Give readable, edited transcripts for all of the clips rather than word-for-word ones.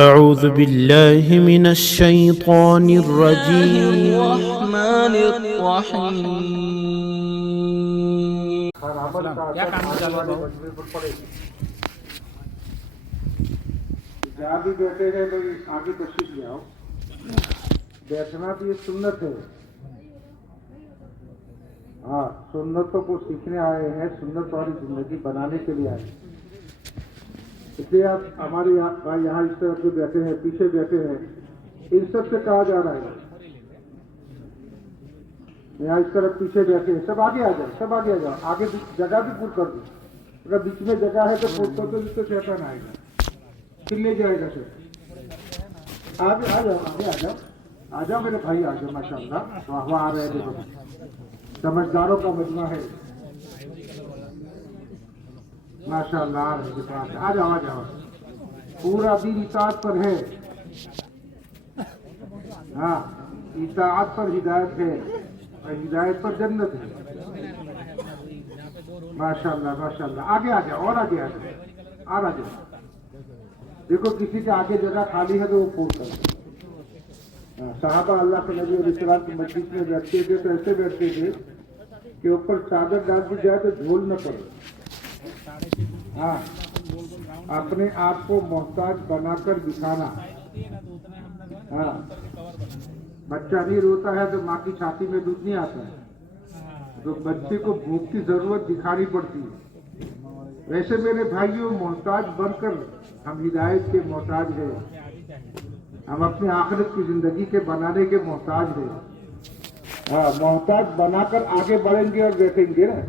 أعوذ بالله من الشيطان الرجيم. الرحمن الرحیم. جہاں بھی بیٹھے ہیں تو آگے تشریف لے آؤ. بیٹھنا بھی یہ سنت ہے. ہاں، سنتوں کو سیکھنے آئے ہیں، سنت والی زندگی بنانے کے لیے آئے ہیں. اس لیے آپ ہمارے یہاں اس طرف جو بیٹھے ہیں، پیچھے بیٹھے ہیں، ان سب سے کہا جا رہا ہے یہاں اس طرف پیچھے بیٹھے ہیں، سب آگے آ جائیں، سب آگے آ جاؤ. آگے جگہ بھی پور کر دو. اگر بیچ میں جگہ ہے تو پور کر دو، جس سے شیطان آئے گا، پھر لے جائے گا شیطان. آگے آ جاؤ، آگے آ جاؤ، آ جاؤ میرے بھائی، آ جاؤ. ماشاء اللہ، واہ آ رہے ہیں. دیکھو، سمجھداروں کا مجمع ہے. ماشاء اللہ، آ رہے ہیں. آ جاؤ، آ جاؤ. پورا دین اطاعت پر ہے. ہاں، اطاعت پر ہدایت ہے، اور ہدایت پر جنت ہے. ماشاء اللہ، ماشاء اللہ. آگے آ جاؤ، اور آگے آ جاؤ، اور آ جاؤ. دیکھو، کسی کے آگے جگہ خالی ہے تو وہ پور کر دو. صحابہ اللہ کے نبی علیہ السلام کی مجلس میں بیٹھتے تھے تو ایسے بیٹھتے تھے کہ اوپر چادر ڈال دی جائے تو جھول نہ پڑے. ہاں، اپنے آپ کو محتاج بنا کر دکھانا. ہاں، بچہ نہیں روتا ہے تو ماں کی چھاتی میں دودھ نہیں آتا ہے، تو بچے کو بھوک کی ضرورت دکھانی پڑتی ہے. ویسے میرے بھائیوں، محتاج بن کر ہم ہدایت کے محتاج ہیں. ہم اپنی آخرت کی زندگی کے بنانے کے محتاج ہیں. ہاں، محتاج بنا کر آگے بڑھیں گے اور بیٹھیں گے نا.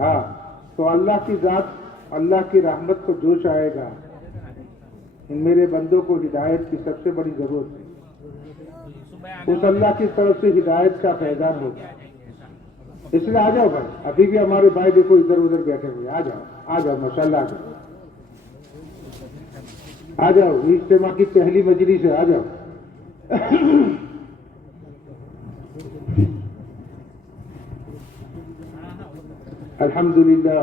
ہاں، تو اللہ کی ذات، اللہ کی رحمت کو جوش آئے گا. ان میرے بندوں کو ہدایت کی سب سے بڑی ضرورت ہے. اس اللہ کی طرف سے ہدایت کا فیضان ہوگا. اس لیے آ جاؤ بھائی. ابھی بھی ہمارے بھائی دیکھو ادھر ادھر بیٹھے ہوئے. آ جاؤ، آ جاؤ، ماشاء اللہ. آ جاؤ، آ جاؤ. اجتماع کی پہلی مجلس ہے. آ جاؤ. الحمد للہ،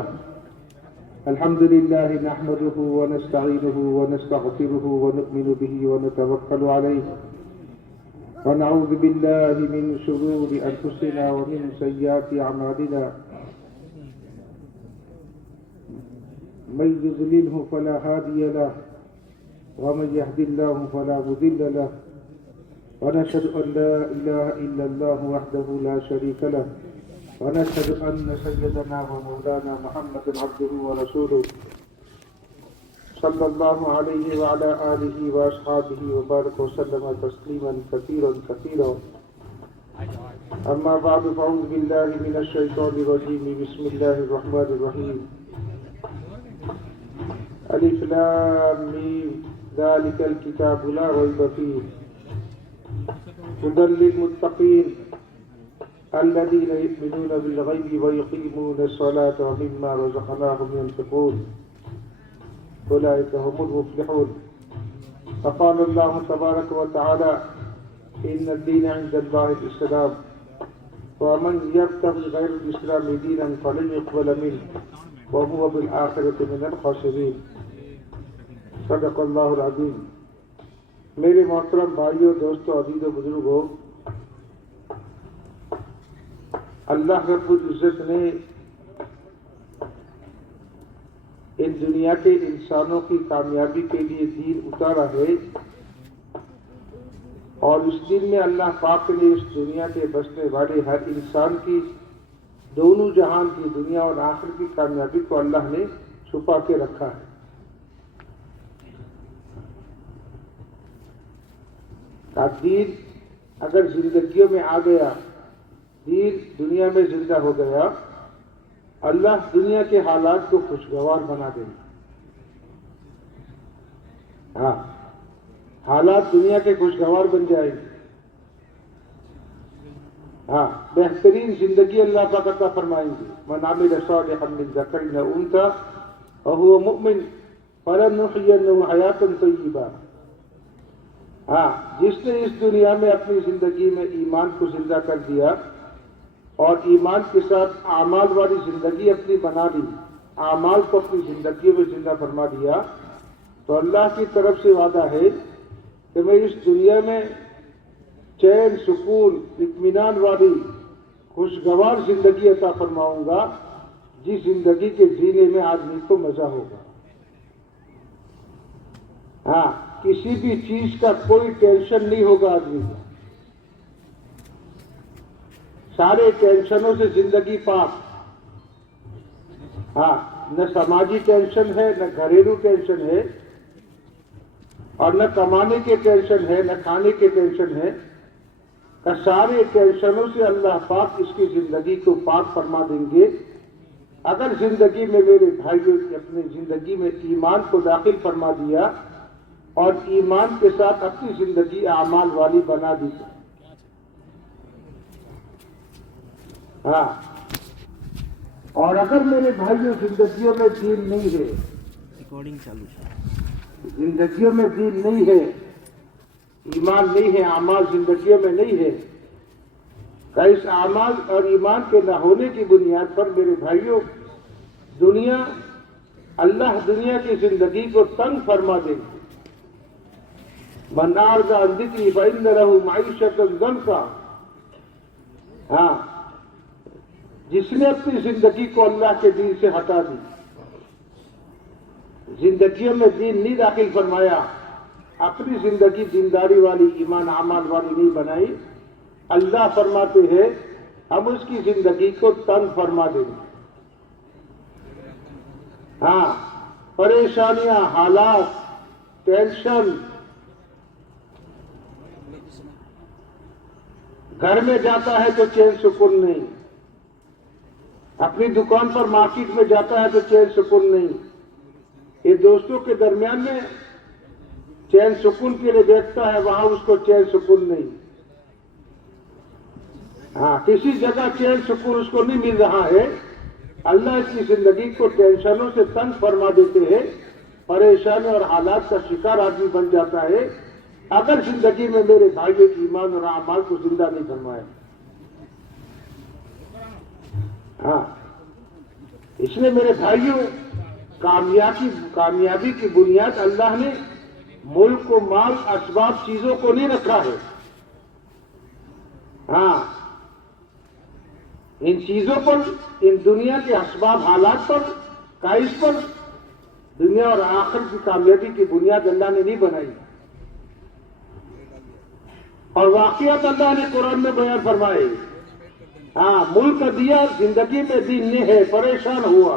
الحمد للہ نحمده ونستعینه ونستغفره ونؤمن به ونتوکل علیہ ونعوذ باللہ من شرور انفسنا ومن سیئات اعمالنا من يضلله فلا هادي له ومن يهد الله فلا مضل له ونشهد ان لا اله الا الله وحده لا شريك له ونشهد أن سيدنا ومولانا محمد عبده ورسوله صلى الله عليه وعلى آله وأصحابه وبارك وسلم تسليما كثيرا كثيرا. أما بعد، فأعوذ بالله من الشيطان الرجيم. بسم الله الرحمن الرحيم. ألف لام ميم ذلك الكتاب لا ريب فيه هدى للمتقين الذين يؤمنون بالغيب ويقيمون الصلاة ومما رزقناهم ينفقون أولئك هم المفلحون. فقال الله تبارك وتعالى إن الدين عند الله الإسلام ومن يبتغي غير الإسلام دينا فلن يقبل منه وهو بالآخرة من الخاسرين. صدق اللہ العظیم. میرے محترم بھائیوں، دوستوں، عزیز و بزرگوں، اللہ رب العزت نے ان دنیا کے انسانوں کی کامیابی کے لیے دین اتارا ہے، اور اس دن میں اللہ پاک نے اس دنیا کے بسنے والے ہر انسان کی دونوں جہان کی، دنیا اور آخرت کی کامیابی کو اللہ نے چھپا کے رکھا ہے. دین اگر زندگیوں میں آ گیا، دین دنیا میں زندہ ہو گیا، اللہ دنیا کے حالات کو خوشگوار بنا دیں گے. ہاں، حالات دنیا کے خوشگوار بن جائیں گے. ہاں، بہترین زندگی اللہ پاک عطا فرمائیں گے. من عمل صالحا من ذکر او انثى وهو مؤمن فلنحيينه حیاتا طیبہ. ہاں، جس نے اس دنیا میں اپنی زندگی میں ایمان کو زندہ کر دیا اور ایمان کے ساتھ اعمال والی زندگی اپنی بنا لی، اعمال کو اپنی زندگی میں زندہ فرما دیا، تو اللہ کی طرف سے وعدہ ہے کہ میں اس دنیا میں چین، سکون، اطمینان والی خوشگوار زندگی عطا فرماؤں گا، جس زندگی کے جینے میں آدمی کو مزہ ہوگا۔ ہاں، کسی بھی چیز کا کوئی ٹینشن نہیں ہوگا آدمی کو، سارے ٹینشنوں سے زندگی پاک۔ ہاں، نہ سماجی ٹینشن ہے، نہ گھریلو ٹینشن ہے، اور نہ کمانے کے ٹینشن ہے، نہ کھانے کے ٹینشن ہے، کہ سارے ٹینشنوں سے اللہ پاک اس کی زندگی کو پاک فرما دیں گے اگر زندگی میں میرے بھائیوں نے اپنی زندگی میں ایمان کو داخل فرما دیا اور ایمان کے ساتھ اپنی زندگی اعمال والی بنا دی۔ ہاں، اور اگر میرے بھائیوں زندگیوں میں دین نہیں ہے، زندگیوں میں دین نہیں ہے، ایمان نہیں ہے، اعمال زندگیوں میں نہیں ہے، کہ اس اعمال اور ایمان کے نہ ہونے کی بنیاد پر میرے بھائیوں اللہ دنیا کی زندگی کو تنگ فرما دے گی۔ من اعرض عن ذکری فإن له معیشۃ ضنکا۔ ہاں، جس نے اپنی زندگی کو اللہ کے دین سے ہٹا دی، زندگیوں میں دین نہیں داخل فرمایا، اپنی زندگی دینداری والی، ایمان اعمال والی نہیں بنائی، اللہ فرماتے ہیں ہم اس کی زندگی کو تنگ فرما دیں گے۔ ہاں، پریشانیاں، حالات، ٹینشن، گھر میں جاتا ہے تو چین سکون نہیں، اپنی دکان پر مارکیٹ میں جاتا ہے تو چین سکون نہیں، یہ دوستوں کے درمیان میں چین سکون کے لیے دیکھتا ہے، وہاں اس کو چین سکون نہیں۔ ہاں، کسی جگہ چین سکون اس کو نہیں مل رہا ہے، اللہ اس کی زندگی کو ٹینشنوں سے تنگ فرما دیتے ہیں، پریشانی اور حالات کا شکار آدمی بن جاتا ہے اگر زندگی میں میرے بھائیوں کی ایمان اور اعمال کو زندہ نہیں فرمایا۔ ہاں، اس لیے میرے بھائیوں کامیابی کی بنیاد اللہ نے ملک و مال، اسباب، چیزوں کو نہیں رکھا ہے۔ ہاں، ان چیزوں پر، ان دنیا کے اسباب، حالات پر، قائص پر دنیا اور آخر کی کامیابی کی بنیاد اللہ نے نہیں بنائی۔ اور واقعات اللہ نے قرآن میں بیان فرمائے۔ ہاں، ملک دیا، زندگی میں دین نہیں ہے، پریشان ہوا،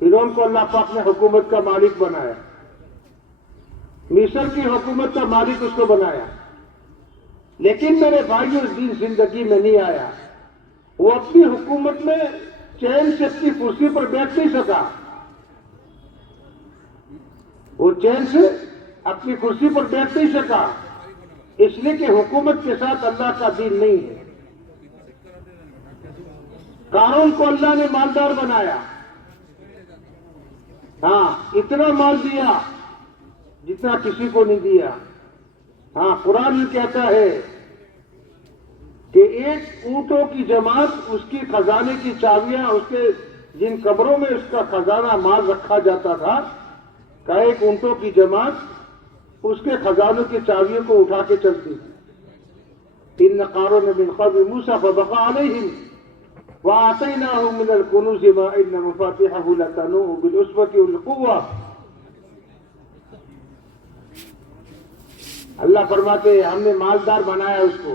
فرعون کو اللہ پاک نے حکومت کا مالک بنایا، مصر کی حکومت کا مالک اس کو بنایا، لیکن میرے بھائیوں دین زندگی میں نہیں آیا، وہ اپنی حکومت میں چین سے اپنی کرسی پر بیٹھ نہیں سکا، وہ چین سے اپنی کرسی پر بیٹھ نہیں سکا، اس لیے کہ حکومت کے ساتھ اللہ کا دین نہیں ہے۔ قارون کو اللہ نے مالدار بنایا، ہاں، اتنا مال دیا جتنا کسی کو نہیں دیا۔ ہاں، قرآن کہتا ہے کہ ایک اونٹوں کی جماعت، اس کی خزانے کی چابیاں، اس کے جن قبروں میں اس کا خزانہ مال رکھا جاتا تھا، کہ ایک اونٹوں کی جماعت اس کے خزانوں کی چابیوں کو اٹھا کے چلتی تھی۔ ان قارون من قوم موسیٰ فبغى عليهم وآتيناه من الكنوز ما إن مفاتحه لتنوء بالعصبة أولي القوة۔ اللہ فرماتے ہیں ہم نے مالدار بنایا، اس کو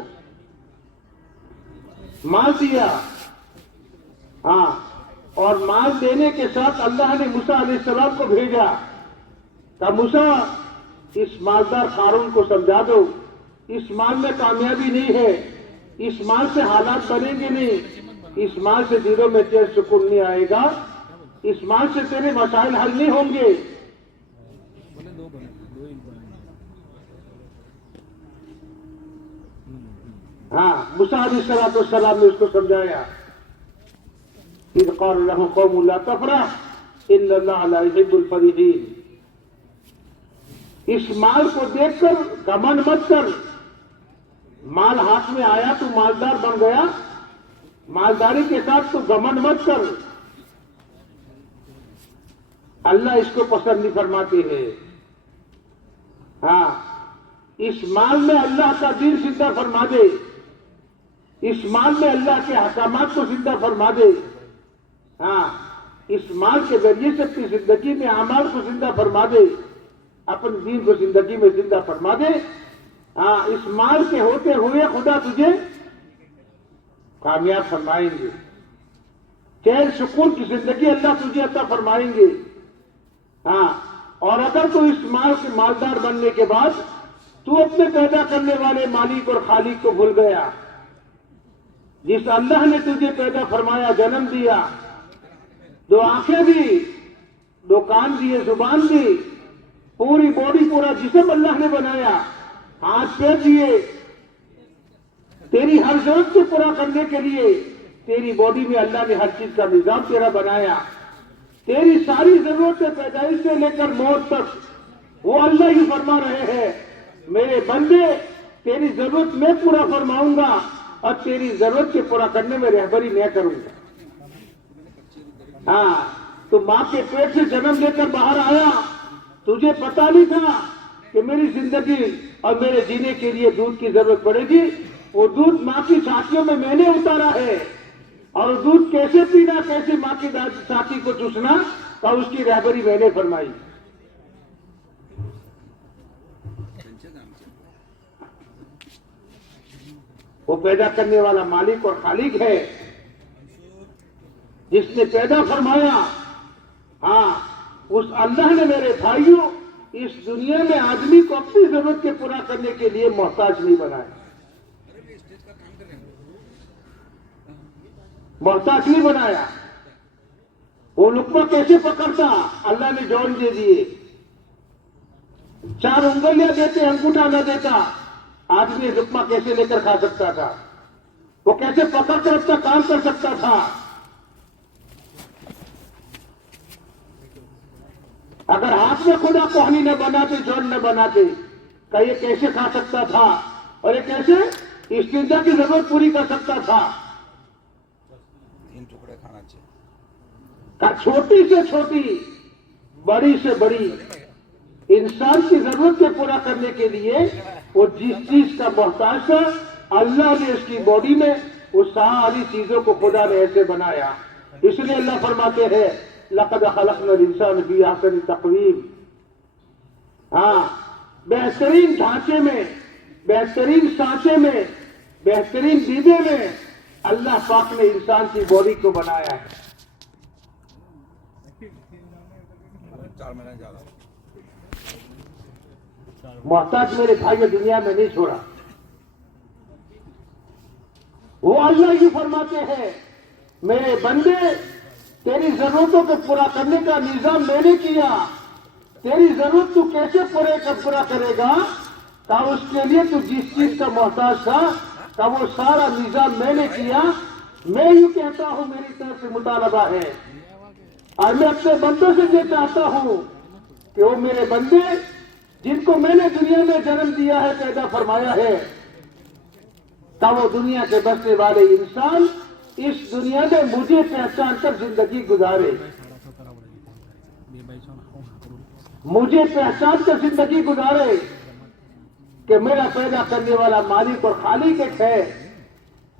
مال دیا۔ ہاں، اور مال دینے کے ساتھ اللہ نے موسیٰ علیہ السلام کو بھیجا کہ موسیٰ اس مالدار قارون کو سمجھا دو، اس مال میں کامیابی نہیں ہے، اس مال سے حالات بنیں گے نہیں، اس مال سے دلوں میں چین سکون نہیں آئے گا، اس مال سے تیرے مسائل حل نہیں ہوں گے۔ ہاں، موسیٰ علیہ السلام نے اس کو سمجھایا، اذ قال له قوم لا تفرح ان اللہ لا يحب الفرحین۔ اس مال کو دیکھ کر گھمنڈ مت کر، مال ہاتھ میں آیا تو مالدار بن گیا، مالداری کے ساتھ تو گھمنڈ مت کر۔ اللہ اس کو پسند نہیں فرماتے ہیں. ہاں اس مال میں اللہ کا دین زندہ فرما دے, اس مال میں اللہ کے احکامات کو زندہ فرما دے. ہاں اس مال کے ذریعے سے اپنی زندگی میں اعمال کو زندہ فرما دے, اپنے دین کو زندگی میں زندہ فرما دے. ہاں اس مال کے ہوتے ہوئے خدا تجھے کامیاب فرمائیں گے, چین سکون کی زندگی اللہ تجھے عطا فرمائیں گے. ہاں اور اگر تو اس مال کے مالدار بننے کے بعد تو اپنے پیدا کرنے والے مالک اور خالق کو بھول گیا, جس اللہ نے تجھے پیدا فرمایا, جنم دیا, دو آنکھیں دی, دو کان دیے, زبان دی, پوری باڈی پورا جسم اللہ نے بنایا, ہاتھ پیر دیے, تیری ہر ضرورت کو پورا کرنے کے لیے تیری باڈی میں اللہ نے ہر چیز کا نظام تیرا بنایا. تیری ساری ضرورتیں پیدائش سے لے کر موت تک وہ اللہ ہی فرما رہے ہیں, میرے بندے تیری ضرورت میں پورا فرماؤں گا اور تیری ضرورت کے پورا کرنے میں رہبری میں کروں گا. ہاں تو ماں کے پیٹ سے جنم لے کر باہر آیا, تجھے پتا نہیں تھا کہ میری زندگی اور میرے جینے کے لیے دودھ کی ضرورت پڑے گی. وہ دودھ ماں کی چھاتیوں میں نے اتارا ہے, اور دودھ کیسے پینا, کیسے ماں کی چھاتی کو چوسنا, اور اس کی رہبری میں نے فرمائی. وہ پیدا کرنے والا مالک اور خالق ہے, جس نے پیدا فرمایا. ہاں اس اللہ نے میرے بھائیوں اس دنیا میں آدمی کو اپنی ضرورت کے پورا کرنے کے لیے محتاج نہیں بنایا, محتاج نہیں بنایا. وہ لقمہ کیسے پکڑتا, اللہ نے جون دے دیے, 4 انگلیاں دیتے, انگوٹھا نہ دیتا, آدمی لقمہ کیسے لے کر کھا سکتا تھا, وہ کیسے پکڑ کر اپنا کام کر سکتا تھا. اگر ہاتھ میں خدا کوہنی نہ بناتے, جون نہ بناتے, کہ یہ کیسے کھا سکتا تھا, اور یہ کیسے استنجا کی ضرورت پوری کر سکتا تھا. چھوٹی سے چھوٹی, بڑی سے بڑی انسان کی ضرورت کو پورا کرنے کے لیے وہ جس چیز کا محتاج تھا, اللہ نے اس کی باڈی میں وہ ساری چیزوں کو خدا نے ایسے بنایا. اس لیے اللہ فرماتے ہیں لقد خلقنا الانسان فی احسن تقویم. ہاں بہترین ڈھانچے میں, بہترین سانچے میں, بہترین دیدے میں اللہ پاک نے انسان کی باڈی کو بنایا ہے. محتاج میرے بھائی دنیا میں نہیں چھوڑا. وہ اللہ ہی فرماتے ہیں میرے بندے تیری ضرورتوں کو پورا کرنے کا نظام میں نے کیا, تیری ضرورت تو کیسے پورا کرے گا, کہ اس کے لیے تو جس چیز کا محتاج تھا کہ وہ سارا نظام میں نے کیا. میں ہی کہتا ہوں میری طرف سے مطالبہ ہے, اور میں اپنے بندوں سے یہ چاہتا ہوں کہ وہ میرے بندے جن کو میں نے دنیا میں جنم دیا ہے, پیدا فرمایا ہے, کہ وہ دنیا کے بسنے والے انسان اس دنیا میں مجھے پہچان کر زندگی گزارے, مجھے پہچان کر زندگی گزارے کہ میرا پیدا کرنے والا مالک اور خالق ایک ہے,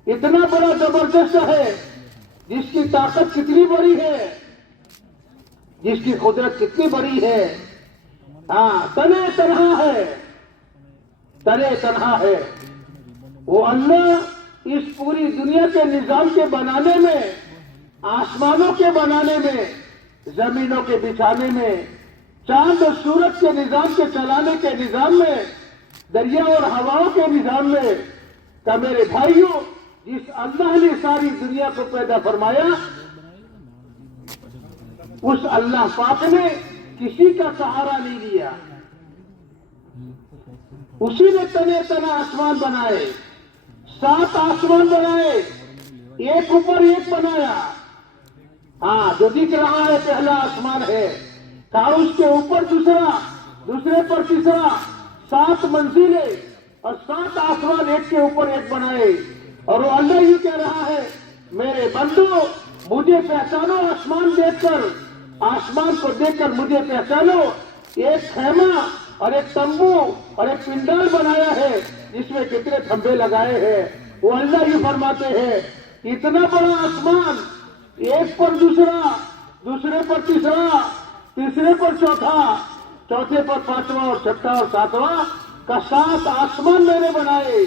اتنا بڑا زبردست ہے, جس کی طاقت کتنی بڑی ہے, جس کی قدرت کتنی بڑی ہے. ہاں تنے تنہا ہے, تنے تنہا ہے. وہ اللہ اس پوری دنیا کے نظام کے بنانے میں, آسمانوں کے بنانے میں, زمینوں کے بچھانے میں, چاند اور سورج کے نظام کے چلانے کے نظام میں, دریا اور ہواؤں کے نظام میں, کہ میرے بھائیوں جس اللہ نے ساری دنیا کو پیدا فرمایا, اس اللہ پاک نے کسی کا سہارا نہیں لیا. اسی نے تنے تنا آسمان بنائے, 7 آسمان بنائے, ایک اوپر ایک بنایا. ہاں جو دکھ رہا ہے پہلا آسمان ہے, کہا اس کے اوپر دوسرا, دوسرے پر تیسرا, 7 منزلیں اور 7 آسمان ایک کے اوپر ایک بنائے. اور وہ اللہ ہی کہہ رہا ہے میرے بندو مجھے پہچانو آسمان دیکھ کر, آسمان کو دیکھ کر مجھے پہچانو. ایک خیمہ اور ایک تمبو اور ایک پنڈال بنایا ہے جس میں کتنے کھمبے لگائے ہیں. وہ اللہ ہی فرماتے ہیں اتنا بڑا آسمان، ایک پر دوسرا، دوسرے پر تیسرا، تیسرے پر چوتھا، چوتھے پر پانچواں اور چھٹا اور ساتواں کا 7 آسمان میں نے بنائے.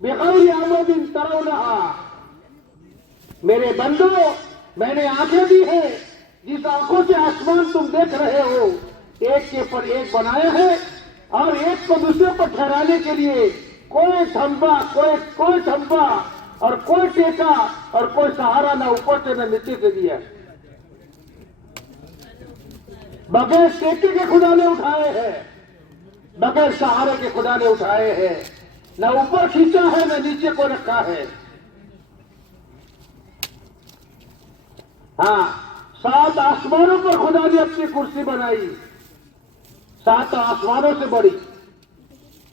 بغیر عمد ترونہا. میرے بندو میں نے آنکھیں دی ہیں، جس آنکھوں سے آسمان تم دیکھ رہے ہو ایک کے پر ایک بنایا ہے، اور ایک کو دوسرے پر ٹھہرانے کے لیے کوئی تھمبا، کوئی تھمبا اور کوئی ٹیکا اور کوئی سہارا نہ اوپر سے نہ نیچے سے دیا. بغیر ٹیکے کے خدا نے اٹھائے ہیں، بغیر سہارے کے خدا نے اٹھائے ہیں. نہ اوپر کھینچا ہے نہ نیچے کو رکھا ہے. ہاں 7 آسمانوں پر خدا نے اپنی کرسی بنائی، 7 آسمانوں سے بڑی.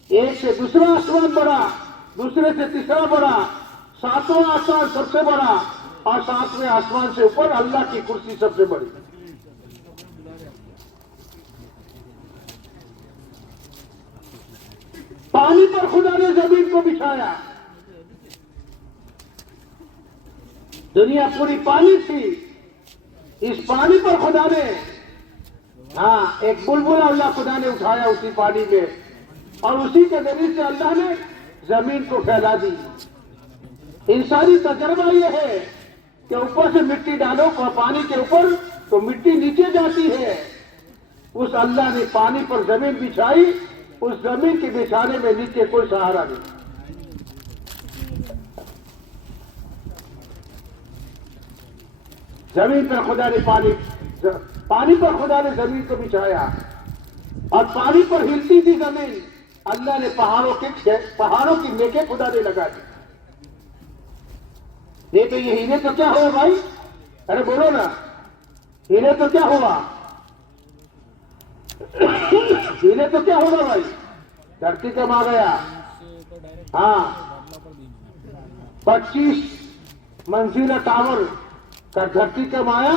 ایک سے دوسرا آسمان بڑا، دوسرے سے تیسرا بڑا، 7واں آسمان سب سے بڑا، اور 7ویں آسمان سے اوپر اللہ کی کرسی سب سے بڑی. پانی پر خدا نے زمین کو بچھایا. دنیا پوری پانی تھی، اس پانی پر خدا نے ایک بلبلا اللہ خدا نے اٹھایا اسی پانی میں، اور اسی کے ذریعے سے اللہ نے زمین کو پھیلا دی. انسانی تجربہ یہ ہے کہ اوپر سے مٹی ڈالو پانی کے اوپر تو مٹی نیچے جاتی ہے. اس اللہ نے پانی پر زمین بچھائی، اس زمین کے بچھانے میں نیچے کوئی سہارا نہیں. زمین پر خدا نے پانی پر خدا نے زمین کو بچھایا، اور پانی پر ہلتی تھی زمین. اللہ نے پہاڑوں کی میکے خدا نے لگا دی. یہ تو یہ ہیلے تو کیا ہوا بھائی؟ ارے بولو نا، ہیلے تو کیا ہوا؟ ہیلے تو کیا ہوگا بھائی؟ دھرتی کم آ گیا. ہاں 25 منزلہ ٹاور کا دھرتی کم آیا،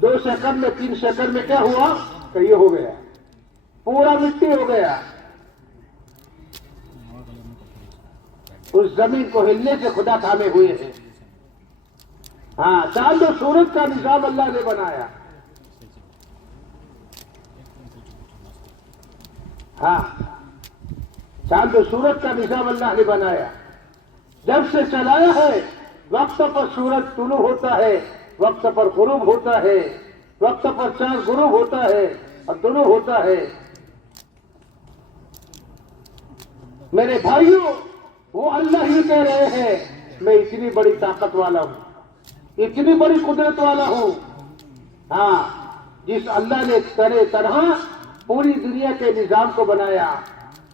2 سیکنڈ میں 3 سیکنڈ میں کیا ہوا کہ یہ ہو گیا، پورا مٹی ہو گیا. اس زمین کو ہلنے سے خدا تھامے ہوئے ہیں. ہاں چاند و سورج کا نظام اللہ نے بنایا. ہاں چاند و سورج کا نظام اللہ نے بنایا. جب سے چلایا ہے وقت پر سورج طلوع ہوتا ہے، وقت پر غروب ہوتا ہے، وقت پر چاند غروب ہوتا ہے اور طلوع ہوتا ہے. میرے بھائیوں، وہ اللہ ہی کہہ رہے ہیں میں اتنی بڑی طاقت والا ہوں، اتنی بڑی قدرت والا ہوں. ہاں جس اللہ نے طرح پوری دنیا کے نظام کو بنایا،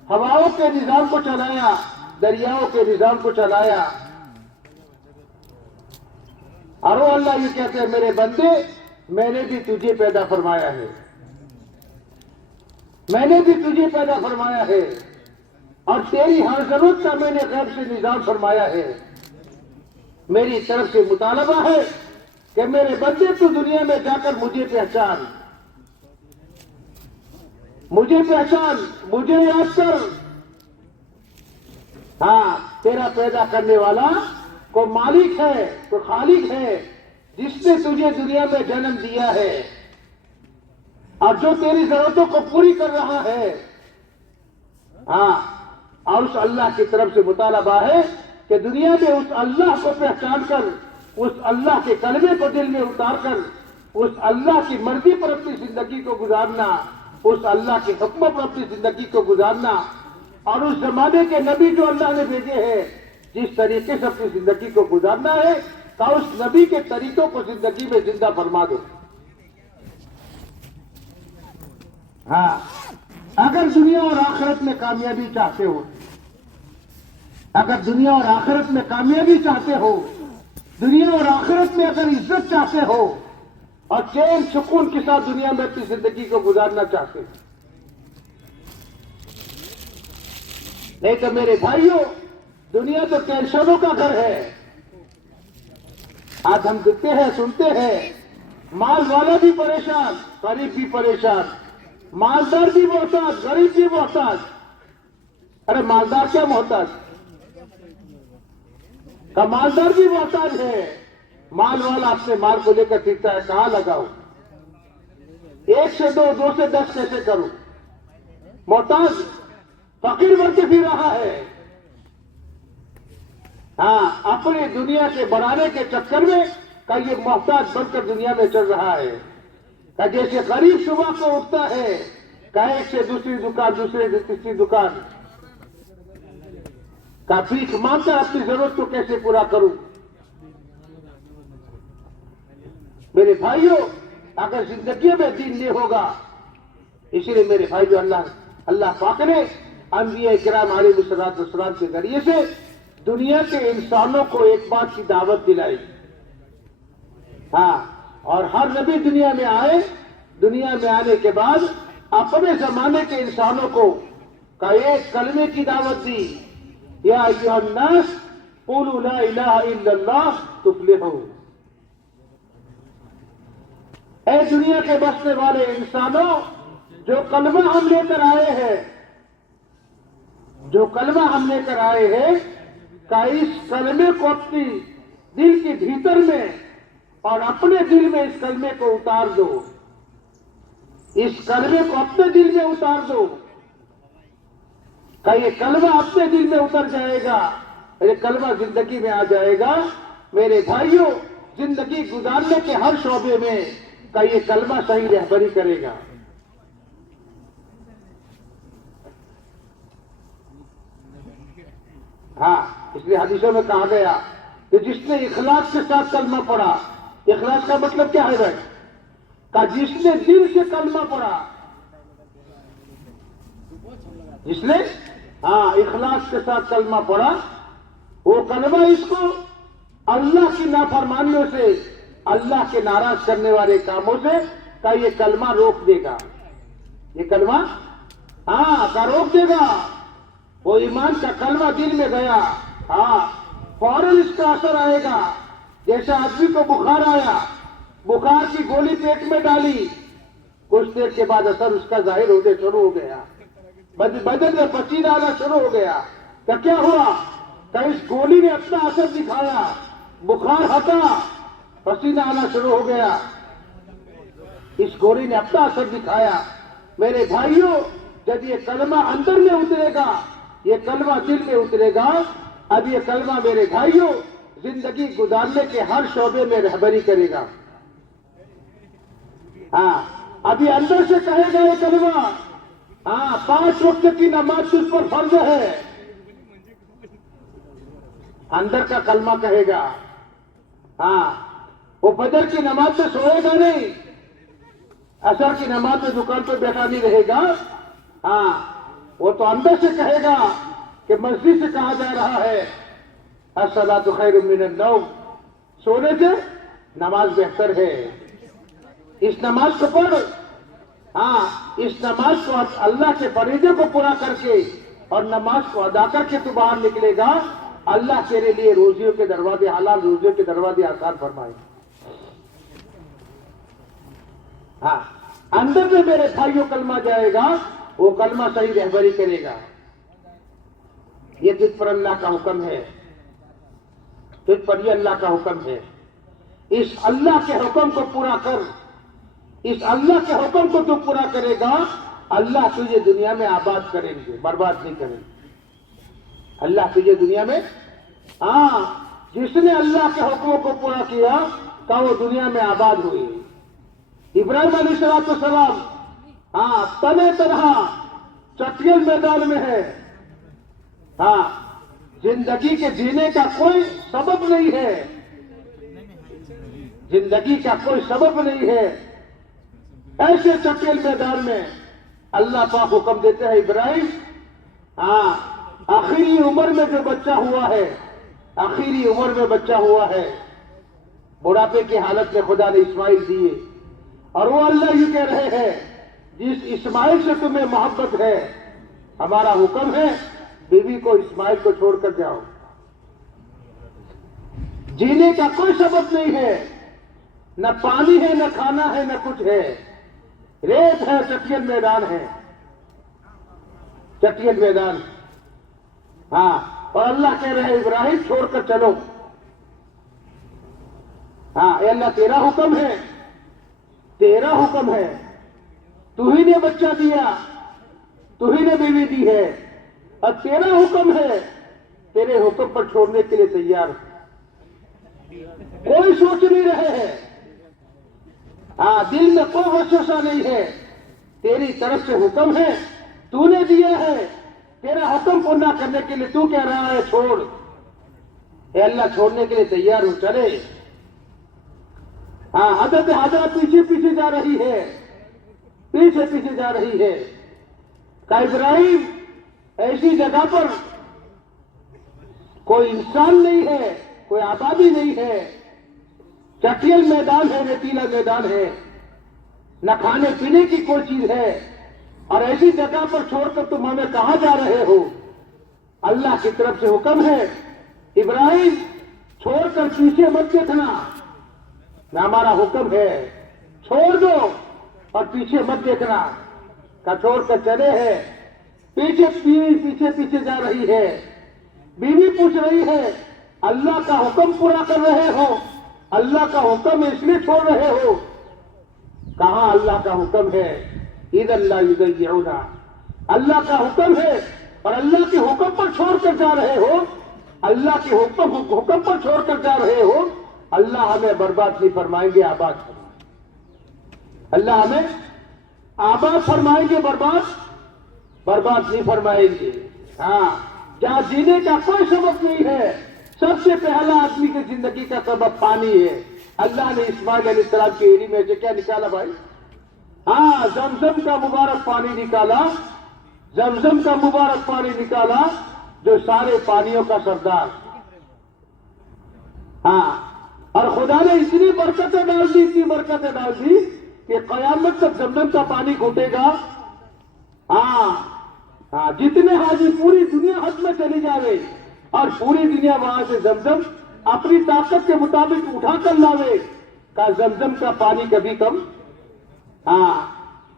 ہواؤں کے نظام کو چلایا، دریاؤں کے نظام کو چلایا. اور وہ اللہ یہ کہتے ہیں میرے بندے میں نے بھی تجھے پیدا فرمایا ہے، میں نے بھی تجھے پیدا فرمایا ہے، اور تیری ہر ضرورت کا میں نے غیب سے نظام فرمایا ہے. میری طرف سے مطالبہ ہے کہ میرے بندے تو دنیا میں جا کر مجھے پہچان، مجھے پہچان، مجھے یاد کر. ہاں تیرا پیدا کرنے والا کو مالک ہے، تو خالق ہے، جس نے تجھے دنیا میں جنم دیا ہے اور جو تیری ضرورتوں کو پوری کر رہا ہے. ہاں اور اس اللہ کی طرف سے مطالبہ ہے کہ دنیا میں اس اللہ کو پہچان کر، اس اللہ کے کلمے کو دل میں اتار کر، اس اللہ کی مرضی پر اپنی زندگی کو گزارنا، اس اللہ کے حکم پر اپنی زندگی کو گزارنا، اور اس زمانے کے نبی جو اللہ نے بھیجے ہیں جس طریقے سے اپنی زندگی کو گزارنا ہے، کہ اس نبی کے طریقوں کو زندگی میں زندہ فرما دو. ہاں اگر دنیا اور آخرت میں کامیابی چاہتے ہو، اگر دنیا اور آخرت میں کامیابی چاہتے ہو، دنیا اور آخرت میں اگر عزت چاہتے ہو اور چین سکون کے ساتھ دنیا میں اپنی زندگی کو گزارنا چاہتے ہو، نہیں تو میرے بھائیوں دنیا تو ٹینشنوں کا گھر ہے. آج ہم دیکھتے ہیں، سنتے ہیں مال والا بھی پریشان، غریب بھی پریشان، مالدار بھی محتاج، غریب بھی محتاج۔ ارے مالدار کیا محتاج؟ کا مالدار بھی محتاج ہے۔ مال والا اپنے مال کو لے کر پھرتا ہے، کہاں لگاؤ؟ 1 سے 2، 2 سے 10 کیسے کروں؟ محتاج فقیر بن کے پھر رہا ہے۔ ہاں، اپنی دنیا کے بڑھانے کے چکر میں کہ یہ محتاج بن کر دنیا میں چل رہا ہے۔ کہ جیسے غریب صبح کو اٹھتا ہے کہ ایک سے دوسری دکان، دوسرے سے تیسری دکان، کا بھیک مانگتا ہے اپنی ضرورت کو کیسے پورا کروں۔ میرے بھائیوں، اگر زندگی میں دین نہیں ہوگا، اسی لیے میرے بھائیوں، اللہ پاک نے انبیاء کرام علیہ الصلوۃ والسلام کے ذریعے سے دنیا کے انسانوں کو ایک بات کی دعوت دلائی۔ ہاں، اور ہر نبی دنیا میں آئے، دنیا میں آنے کے بعد اپنے زمانے کے انسانوں کو کا ایک کلمے کی دعوت دی، یا ایھا الناس قولوا لا الہ الا اللہ تفلحوا۔ اے دنیا کے بسنے والے انسانوں، جو کلمہ ہم لے کر آئے ہیں، جو کلمہ ہم لے کر آئے ہیں، کہ اس کلمے کو اپنی دل کے بھیتر میں اور اپنے دل میں اس کلمے کو اتار دو، اس کلمے کو اپنے دل میں اتار دو۔ کہ یہ کلمہ اپنے دل میں اتر جائے گا، یہ کلمہ زندگی میں آ جائے گا۔ میرے بھائیوں، زندگی گزارنے کے ہر شعبے میں کہ یہ کلمہ صحیح رہبری کرے گا۔ ہاں، اس لیے حدیثوں میں کہا گیا کہ جس نے اخلاص کے ساتھ کلمہ پڑھا، اخلاص کا مطلب کیا ہے بھائی؟ کہ جس نے دل سے کلمہ پڑھا، جس نے اخلاص کے ساتھ کلمہ پڑھا، وہ کلمہ اس کو اللہ کی نافرمانیوں سے، اللہ کے ناراض کرنے والے کاموں سے کا یہ کلمہ روک دے گا۔ یہ کلمہ کا روک دے گا۔ وہ ایمان کا کلمہ دل میں گیا، فوراً اس کا اثر آئے گا۔ جیسے آدمی کو بخار آیا، بخار کی گولی پیٹ میں ڈالی، کچھ دیر کے بعد اثر اس کا ظاہر ہونے شروع ہو گیا، بدن میں پسینہ آنا شروع ہو گیا۔ تو کیا ہوا؟ کہ اس گولی نے اپنا اثر دکھایا، بخار ہٹا، پسینہ آنا شروع ہو گیا، اس گولی نے اپنا اثر دکھایا۔ میرے بھائیوں، جب یہ کلمہ اندر میں اترے گا، یہ کلمہ دل میں اترے گا، اب یہ کلمہ میرے بھائیوں زندگی گزارنے کے ہر شعبے میں رہبری کرے گا۔ ابھی اندر سے کہے گا یہ کلمہ، 5 وقت کی نماز تجھ پر فرض ہے، اندر کا کلمہ کہے گا۔ وہ فجر کی نماز سے سوئے گا نہیں، عصر کی نماز میں دکان پہ بیٹھا نہیں رہے گا۔ وہ تو اندر سے کہے گا کہ مسجد سے کہا جا رہا ہے الصلاۃ خیر من النوم، سونے سے نماز بہتر ہے، اس نماز کو پڑھ۔ اس نماز کو اللہ کے فریضے کو پورا کر کے اور نماز کو ادا کر کے تو باہر نکلے گا، اللہ تیرے لیے روزیوں کے دروازے، حلال روزیوں کے دروازے آسان فرمائے۔ اندر میں میرے بھائیوں کلمہ جائے گا، وہ کلمہ صحیح رہبری کرے گا۔ یہ تجھ پر اللہ کا حکم ہے، تجھ پر یہ اللہ کا حکم ہے، اس اللہ کے حکم کو پورا کر، اس اللہ کے حکم کو تو پورا کرے گا، اللہ تجھے دنیا میں آباد کریں گے، برباد نہیں کریں گے۔ اللہ تجھے دنیا میں، جس نے اللہ کے حکموں کو پورا کیا کہ وہ دنیا میں آباد ہوئی۔ ابراہیم علیہ السلام تنہ تنہا چٹیل میدان میں ہے، زندگی کے جینے کا کوئی سبب نہیں ہے، زندگی کا کوئی سبب نہیں ہے، ایسے چٹیل میدان میں اللہ پاک حکم دیتے ہیں ابراہیم، آخری عمر میں جو بچہ ہوا ہے، آخری عمر میں بچہ ہوا ہے، بڑھاپے کی حالت میں خدا نے اسماعیل دیے، اور وہ اللہ یہ کہہ رہے ہیں جس اسماعیل سے تمہیں محبت ہے، ہمارا حکم ہے بیوی کو اسماعیل کو چھوڑ کر جاؤ۔ جینے کا کوئی سبب نہیں ہے، نہ پانی ہے، نہ کھانا ہے، نہ کچھ ہے، ریت ہے، چٹیل میدان ہے، چٹیل میدان. ہاں، اور اللہ کہہ رہے ہیں ابراہیم چھوڑ کر چلو. ہاں، اے اللہ تیرا حکم ہے، تیرا حکم ہے، تو ہی نے بچہ دیا، تو ہی نے بیوی دی ہے، اور تیرا حکم ہے، تیرے حکم پر چھوڑنے کے لیے تیار. کوئی سوچ نہیں رہے ہیں. ہاں، دل میں کوئی وسوسہ نہیں ہے. تیری طرف سے حکم ہے، تو نے دیا ہے، تیرا حکم پورا کرنے کے لیے تو کہہ رہا ہے چھوڑ. اے اللہ چھوڑنے کے لیے تیار ہوں، چلے. ہاں، حضرت حضرت پیچھے پیچھے جا رہی ہے، پیچھے پیچھے جا رہی ہے. کہ ابراہیم ایسی جگہ پر کوئی انسان نہیں ہے، کوئی آبادی نہیں ہے، چٹیل میدان ہے، ریتیلا میدان ہے، نہ کھانے پینے کی کوئی چیز ہے، اور ایسی جگہ پر چھوڑ کر تم ہمیں کہاں جا رہے ہو؟ اللہ کی طرف سے حکم ہے ابراہیم چھوڑ کر پیچھے مت دیکھنا. نہ ہمارا حکم ہے چھوڑ دو اور پیچھے مت دیکھنا. کا چھوڑ کر چلے ہیں. پیچھے پیچھے پیچھے جا رہی ہے. بیوی پوچھ رہی ہے اللہ کا حکم پورا کر رہے ہو؟ اللہ کا حکم اس لیے چھوڑ رہے ہو؟ کہاں اللہ کا حکم ہے؟ عید اللہ یضیعنا. اللہ کا حکم ہے اور اللہ کے حکم پر چھوڑ کر جا رہے ہو. اللہ کے حکم پر چھوڑ کر جا رہے ہو. اللہ ہمیں برباد نہیں فرمائیں گے، آباد فرمائیں گے. اللہ ہمیں آباد فرمائیں گے، برباد نہیں فرمائیں گے. ہاں، جہاں جینے کا کوئی سبب نہیں ہے، سب سے پہلا آدمی کی زندگی کا سبب پانی ہے. اللہ نے اسماعیل علیہ السلام کی ایڑی میں سے کیا نکالا بھائی؟ ہاں، زمزم کا مبارک پانی نکالا. زمزم کا مبارک پانی نکالا جو سارے پانیوں کا سردار. ہاں، اور خدا نے اتنی برکتیں ڈال دی، اتنی برکتیں ڈال دی کہ قیامت تک زمزم کا پانی گھٹے گا. ہاں ہاں، جتنے حاجی پوری دنیا حج میں چلی جاوے اور پوری دنیا وہاں سے زمزم اپنی طاقت کے مطابق اٹھا کر لاوے، کا زمزم کا پانی کبھی کم. ہاں،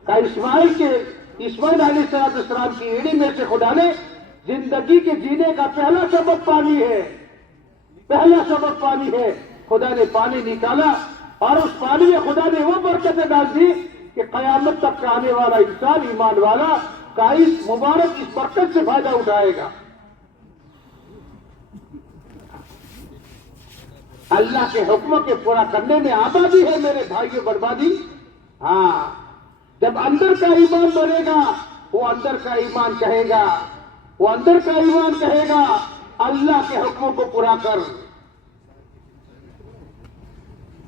کا اسماعیل علیہ السلام کی ایڑی میں سے خدا نے زندگی کے جینے کا پہلا سبب پانی ہے، پہلا سبب پانی ہے. خدا نے پانی نکالا اور اس پانی میں خدا نے وہ برکتیں ڈال دی کہ قیامت تک کا آنے والا انسان ایمان والا کا اس مبارک اس برکت سے فائدہ اٹھائے گا. اللہ کے حکموں کے پورا کرنے میں آبادی ہے میرے بھائیوں، بربادی. ہاں، جب اندر کا ایمان بنے گا وہ اندر کا ایمان کہے گا، وہ اندر کا ایمان کہے گا اللہ کے حکموں کو پورا کر،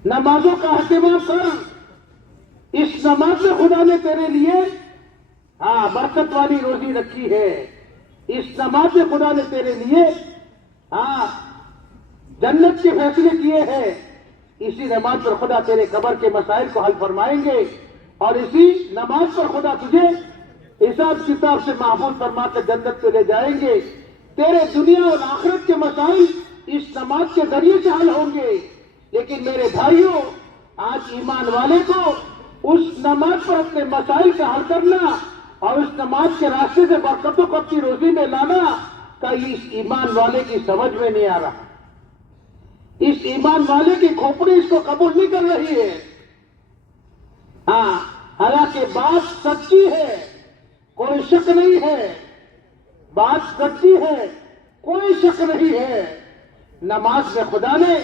نمازوں کا اہتمام کر. اس نماز میں خدا نے تیرے لیے برکت والی روزی رکھی ہے. اس نماز میں خدا نے تیرے لیے جنت کے فیصلے کیے ہیں. اسی نماز پر خدا تیرے قبر کے مسائل کو حل فرمائیں گے، اور اسی نماز پر خدا تجھے حساب کتاب سے محفوظ فرما کر جنت پہ لے جائیں گے. تیرے دنیا اور آخرت کے مسائل اس نماز کے ذریعے سے حل ہوں گے. لیکن میرے بھائیوں، آج ایمان والے کو اس نماز پر اپنے مسائل کا حل کرنا اور اس نماز کے راستے سے برکتوں کو اپنی روزی میں لانا کا اس ایمان والے کی سمجھ میں نہیں آ رہا. اس ایمان والے کی کھوپڑی اس کو قبول نہیں کر رہی ہے. حالانکہ بات سچی ہے، کوئی شک نہیں ہے، بات سچی ہے، کوئی شک نہیں ہے. نماز میں خدا نے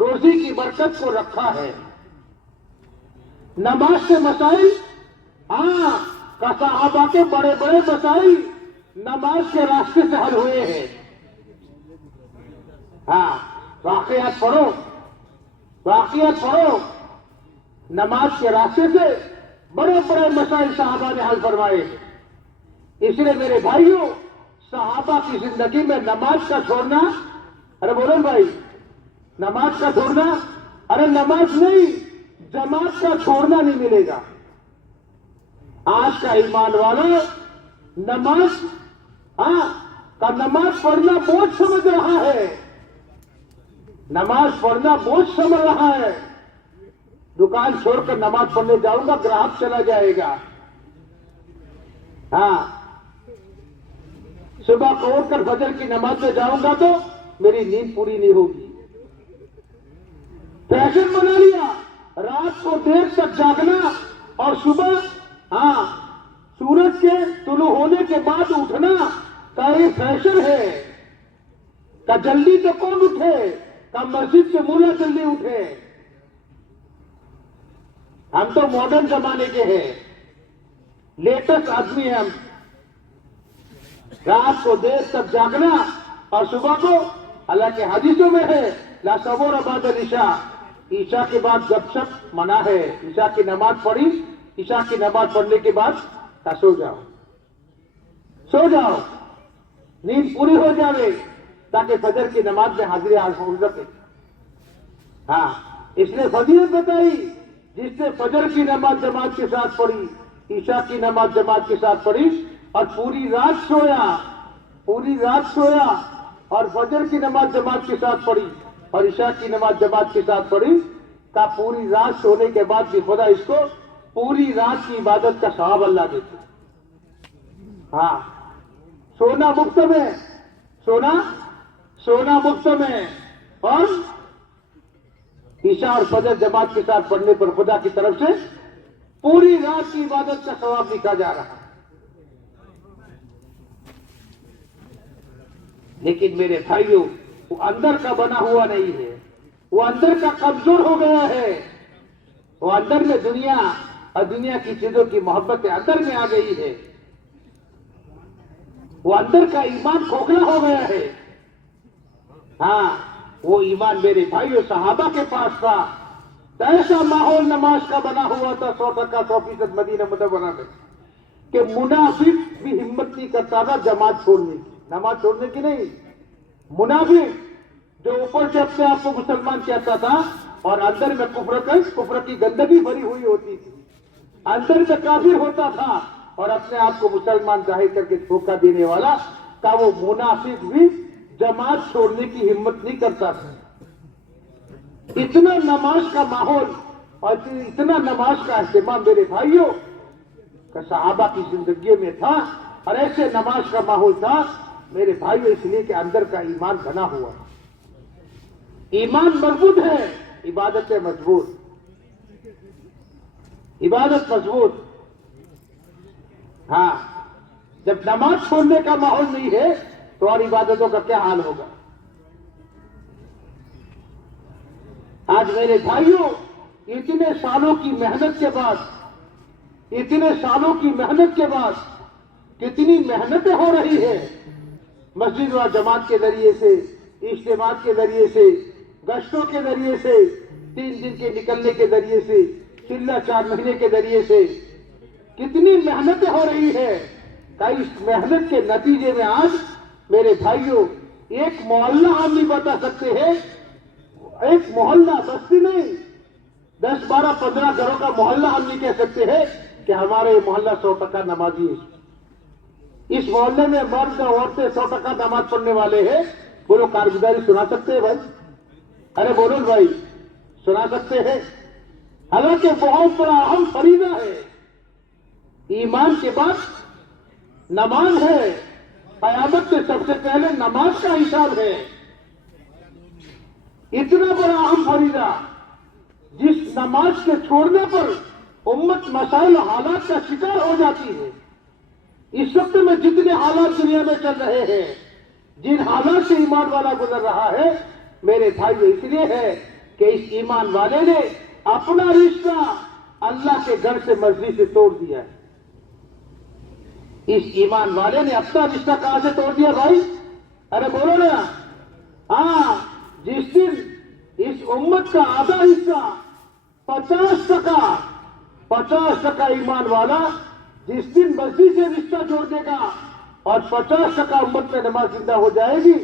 روزی کی برکت کو رکھا ہے. نماز سے مسائل کا صحابہ کے بڑے بڑے مسائل نماز کے راستے سے حل ہوئے ہیں. واقعات پڑھو، واقعات پڑھو. نماز کے راستے سے بڑے بڑے مسائل صحابہ نے حل فرمائے. اس لیے میرے بھائیوں، صحابہ کی زندگی میں نماز کا چھوڑنا، ارے بولو بھائی، نماز کا چھوڑنا، ارے نماز نہیں، جماعت کا چھوڑنا نہیں ملے گا. آج کا ایمان والا نماز کا نماز پڑھنا بوجھ سمجھ رہا ہے، نماز پڑھنا بوجھ سمجھ رہا ہے. دکان چھوڑ کر نماز پڑھنے جاؤں گا گراہک چلا جائے گا. ہاں صبح کو اٹھ کر فجر کی نماز میں جاؤں گا تو میری نیند پوری نہیں ہوگی. فیشن بنا لیا رات کو دیر تک جاگنا اور صبح سورج کے طلوع ہونے کے بعد اٹھنا کا یہ فیشن ہے. کا جلدی تو کون اٹھے, کا مسجد سے مولا جلدی اٹھے. ہم تو ماڈرن زمانے کے ہیں, لیٹسٹ آدمی ہیں ہم. رات کو دیر تک جاگنا اور صبح کو, حالانکہ حدیثوں میں ہے لا صبور بعد العشاء, عشاء کے بعد گپ شپ منع ہے. عشاء کی نماز پڑھی, عشاء کی نماز پڑھنے کے بعد سو جاؤ, سو جاؤ, نیند پوری ہو جائے تاکہ فجر کی نماز میں حاضری ہو سکے. ہاں اس نے فضیلت بتائی جس نے فجر کی نماز جماعت کے ساتھ پڑھی, عشاء کی نماز جماعت کے ساتھ پڑھی اور پوری رات سویا اور فجر کی نماز جماعت کے ساتھ پڑھی اور عشاء کی نماز جماعت کے ساتھ پڑھی. کا پوری رات سونے کے بعد بھی خدا اس کو پوری رات کی عبادت کا ثواب اللہ دیتے. ہاں سونا مفت میں, سونا مفت میں, اور عشاء اور فجر جماعت کے ساتھ پڑھنے پر خدا کی طرف سے پوری رات کی عبادت کا ثواب لکھا جا رہا ہے. لیکن میرے بھائیوں وہ اندر کا بنا ہوا نہیں ہے, وہ اندر کا کمزور ہو گیا ہے. وہ اندر میں دنیا اور دنیا کی چیزوں کی محبت اندر میں آ گئی ہے. وہ اندر کا ایمان کھوکھلا ہو گیا ہے. ہاں وہ ایمان میرے بھائیوں صحابہ کے پاس تھا. ایسا ماحول نماز کا بنا ہوا تھا 100% مدینہ منورہ میں کہ منافق بھی ہمت نہیں کرتا تھا جماعت چھوڑنے کی, نماز چھوڑنے کی نہیں. منافق جو اوپر سے اپنے آپ کو مسلمان کہتا تھا اور اندر میں کفر کی گندگی بھری ہوئی ہوتی تھی, اندر میں کافر ہوتا تھا اور اپنے آپ کو مسلمان ظاہر کر کے دھوکہ دینے والا کا وہ منافق بھی جماعت چھوڑنے کی ہمت نہیں کرتا تھا. اتنا نماز کا ماحول اور اتنا نماز کا اہتمام میرے بھائیوں کا صحابہ کی زندگیوں میں تھا, اور ایسے نماز کا ماحول تھا میرے بھائیوں اس لیے کہ اندر کا ایمان بنا ہوا. ایمان مضبوط ہے, عبادت مضبوط, عبادت مضبوط. ہاں جب نماز چھوڑنے کا ماحول نہیں ہے تو اور عبادتوں کا کیا حال ہوگا. آج میرے بھائیوں اتنے سالوں کی محنت کے بعد کتنی محنتیں ہو رہی ہے مسجد و جماعت کے ذریعے سے, اجتماعات کے ذریعے سے, گشتوں کے ذریعے سے, 3 دن کے نکلنے کے ذریعے سے, چلہ 4 مہینے کے ذریعے سے کتنی محنتیں ہو رہی ہے. اس محنت کے نتیجے میں آج میرے بھائیوں ایک محلہ ہم نہیں بتا سکتے ہیں, ایک محلہ بستی نہیں, 10, 12, 15 گھروں کا محلہ ہم نہیں کہہ سکتے ہیں کہ ہمارے محلہ 100% نمازی ہے. اس محلے میں مرد عورتیں 100% نماز پڑھنے والے ہیں. بولو کارگزاری سنا سکتے ہیں بھائی؟ ارے بولو بھائی سنا سکتے ہیں؟ حالانکہ بہت بڑا اہم فریضہ ہے. ایمان کے بعد نماز ہے, قیامت سے سب سے پہلے نماز کا حساب ہے. اتنا بڑا اہم فریضہ جس نماز کے چھوڑنے پر امت مسائل و حالات کا شکار ہو جاتی ہے. اس وقت میں جتنے حالات دنیا میں چل رہے ہیں, جن حالات سے ایمان والا گزر رہا ہے میرے بھائی اس لیے ہے کہ اس ایمان والے نے اپنا رشتہ اللہ کے گھر سے مسجد سے توڑ دیا ہے. اس ایمان والے نے اپنا رشتہ کہاں سے توڑ دیا بھائی؟ ارے بولو نا. ہاں جس دن اس امت کا آدھا حصہ 50% ایمان والا جس دن مسجد سے رشتہ جوڑ دے گا اور 50% امت میں نماز زندہ ہو جائے گی,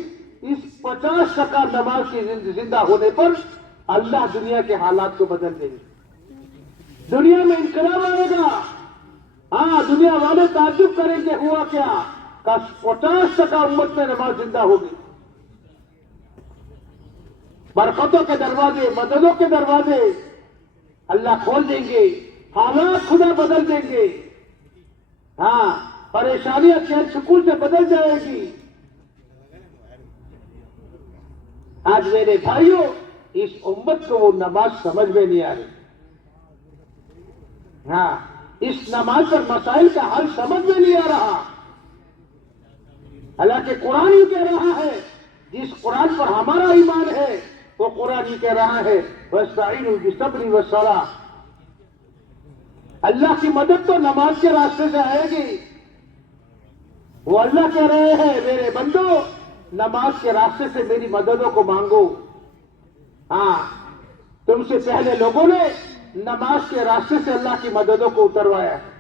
اس 50% نماز کی زندہ ہونے پر اللہ دنیا کے حالات کو بدل دے گی. دنیا میں انقلاب آئے گا. ہاں دنیا والے تعجب کریں کہ ہوا کیا, کہ 50% امت میں نماز زندہ ہوگی. برکتوں کے دروازے, مددوں کے دروازے, اللہ کھول دیں گے، حالات خدا بدل دیں گے، ہاں پریشانیاں چین سکون سے بدل جائے گی۔ آج میرے بھائیوں اس امت کو وہ نماز سمجھ میں نہیں آ رہی، ہاں اس نماز پر مسائل کا حل سمجھ میں نہیں آ رہا، حالانکہ قرآن ہی کہہ رہا ہے، جس قرآن پر ہمارا ایمان ہے وہ قرآن ہی کہہ رہا ہے وَاسْتَعِينُوا بِالصَّبْرِ وَالصَّلَاةِ، اللہ کی مدد تو نماز کے راستے سے آئے گی۔ وہ اللہ کہہ رہے ہیں میرے بندو نماز کے راستے سے میری مددوں کو مانگو۔ ہاں تم سے پہلے لوگوں نے نماز کے راستے سے اللہ کی مددوں کو اتروایا ہے،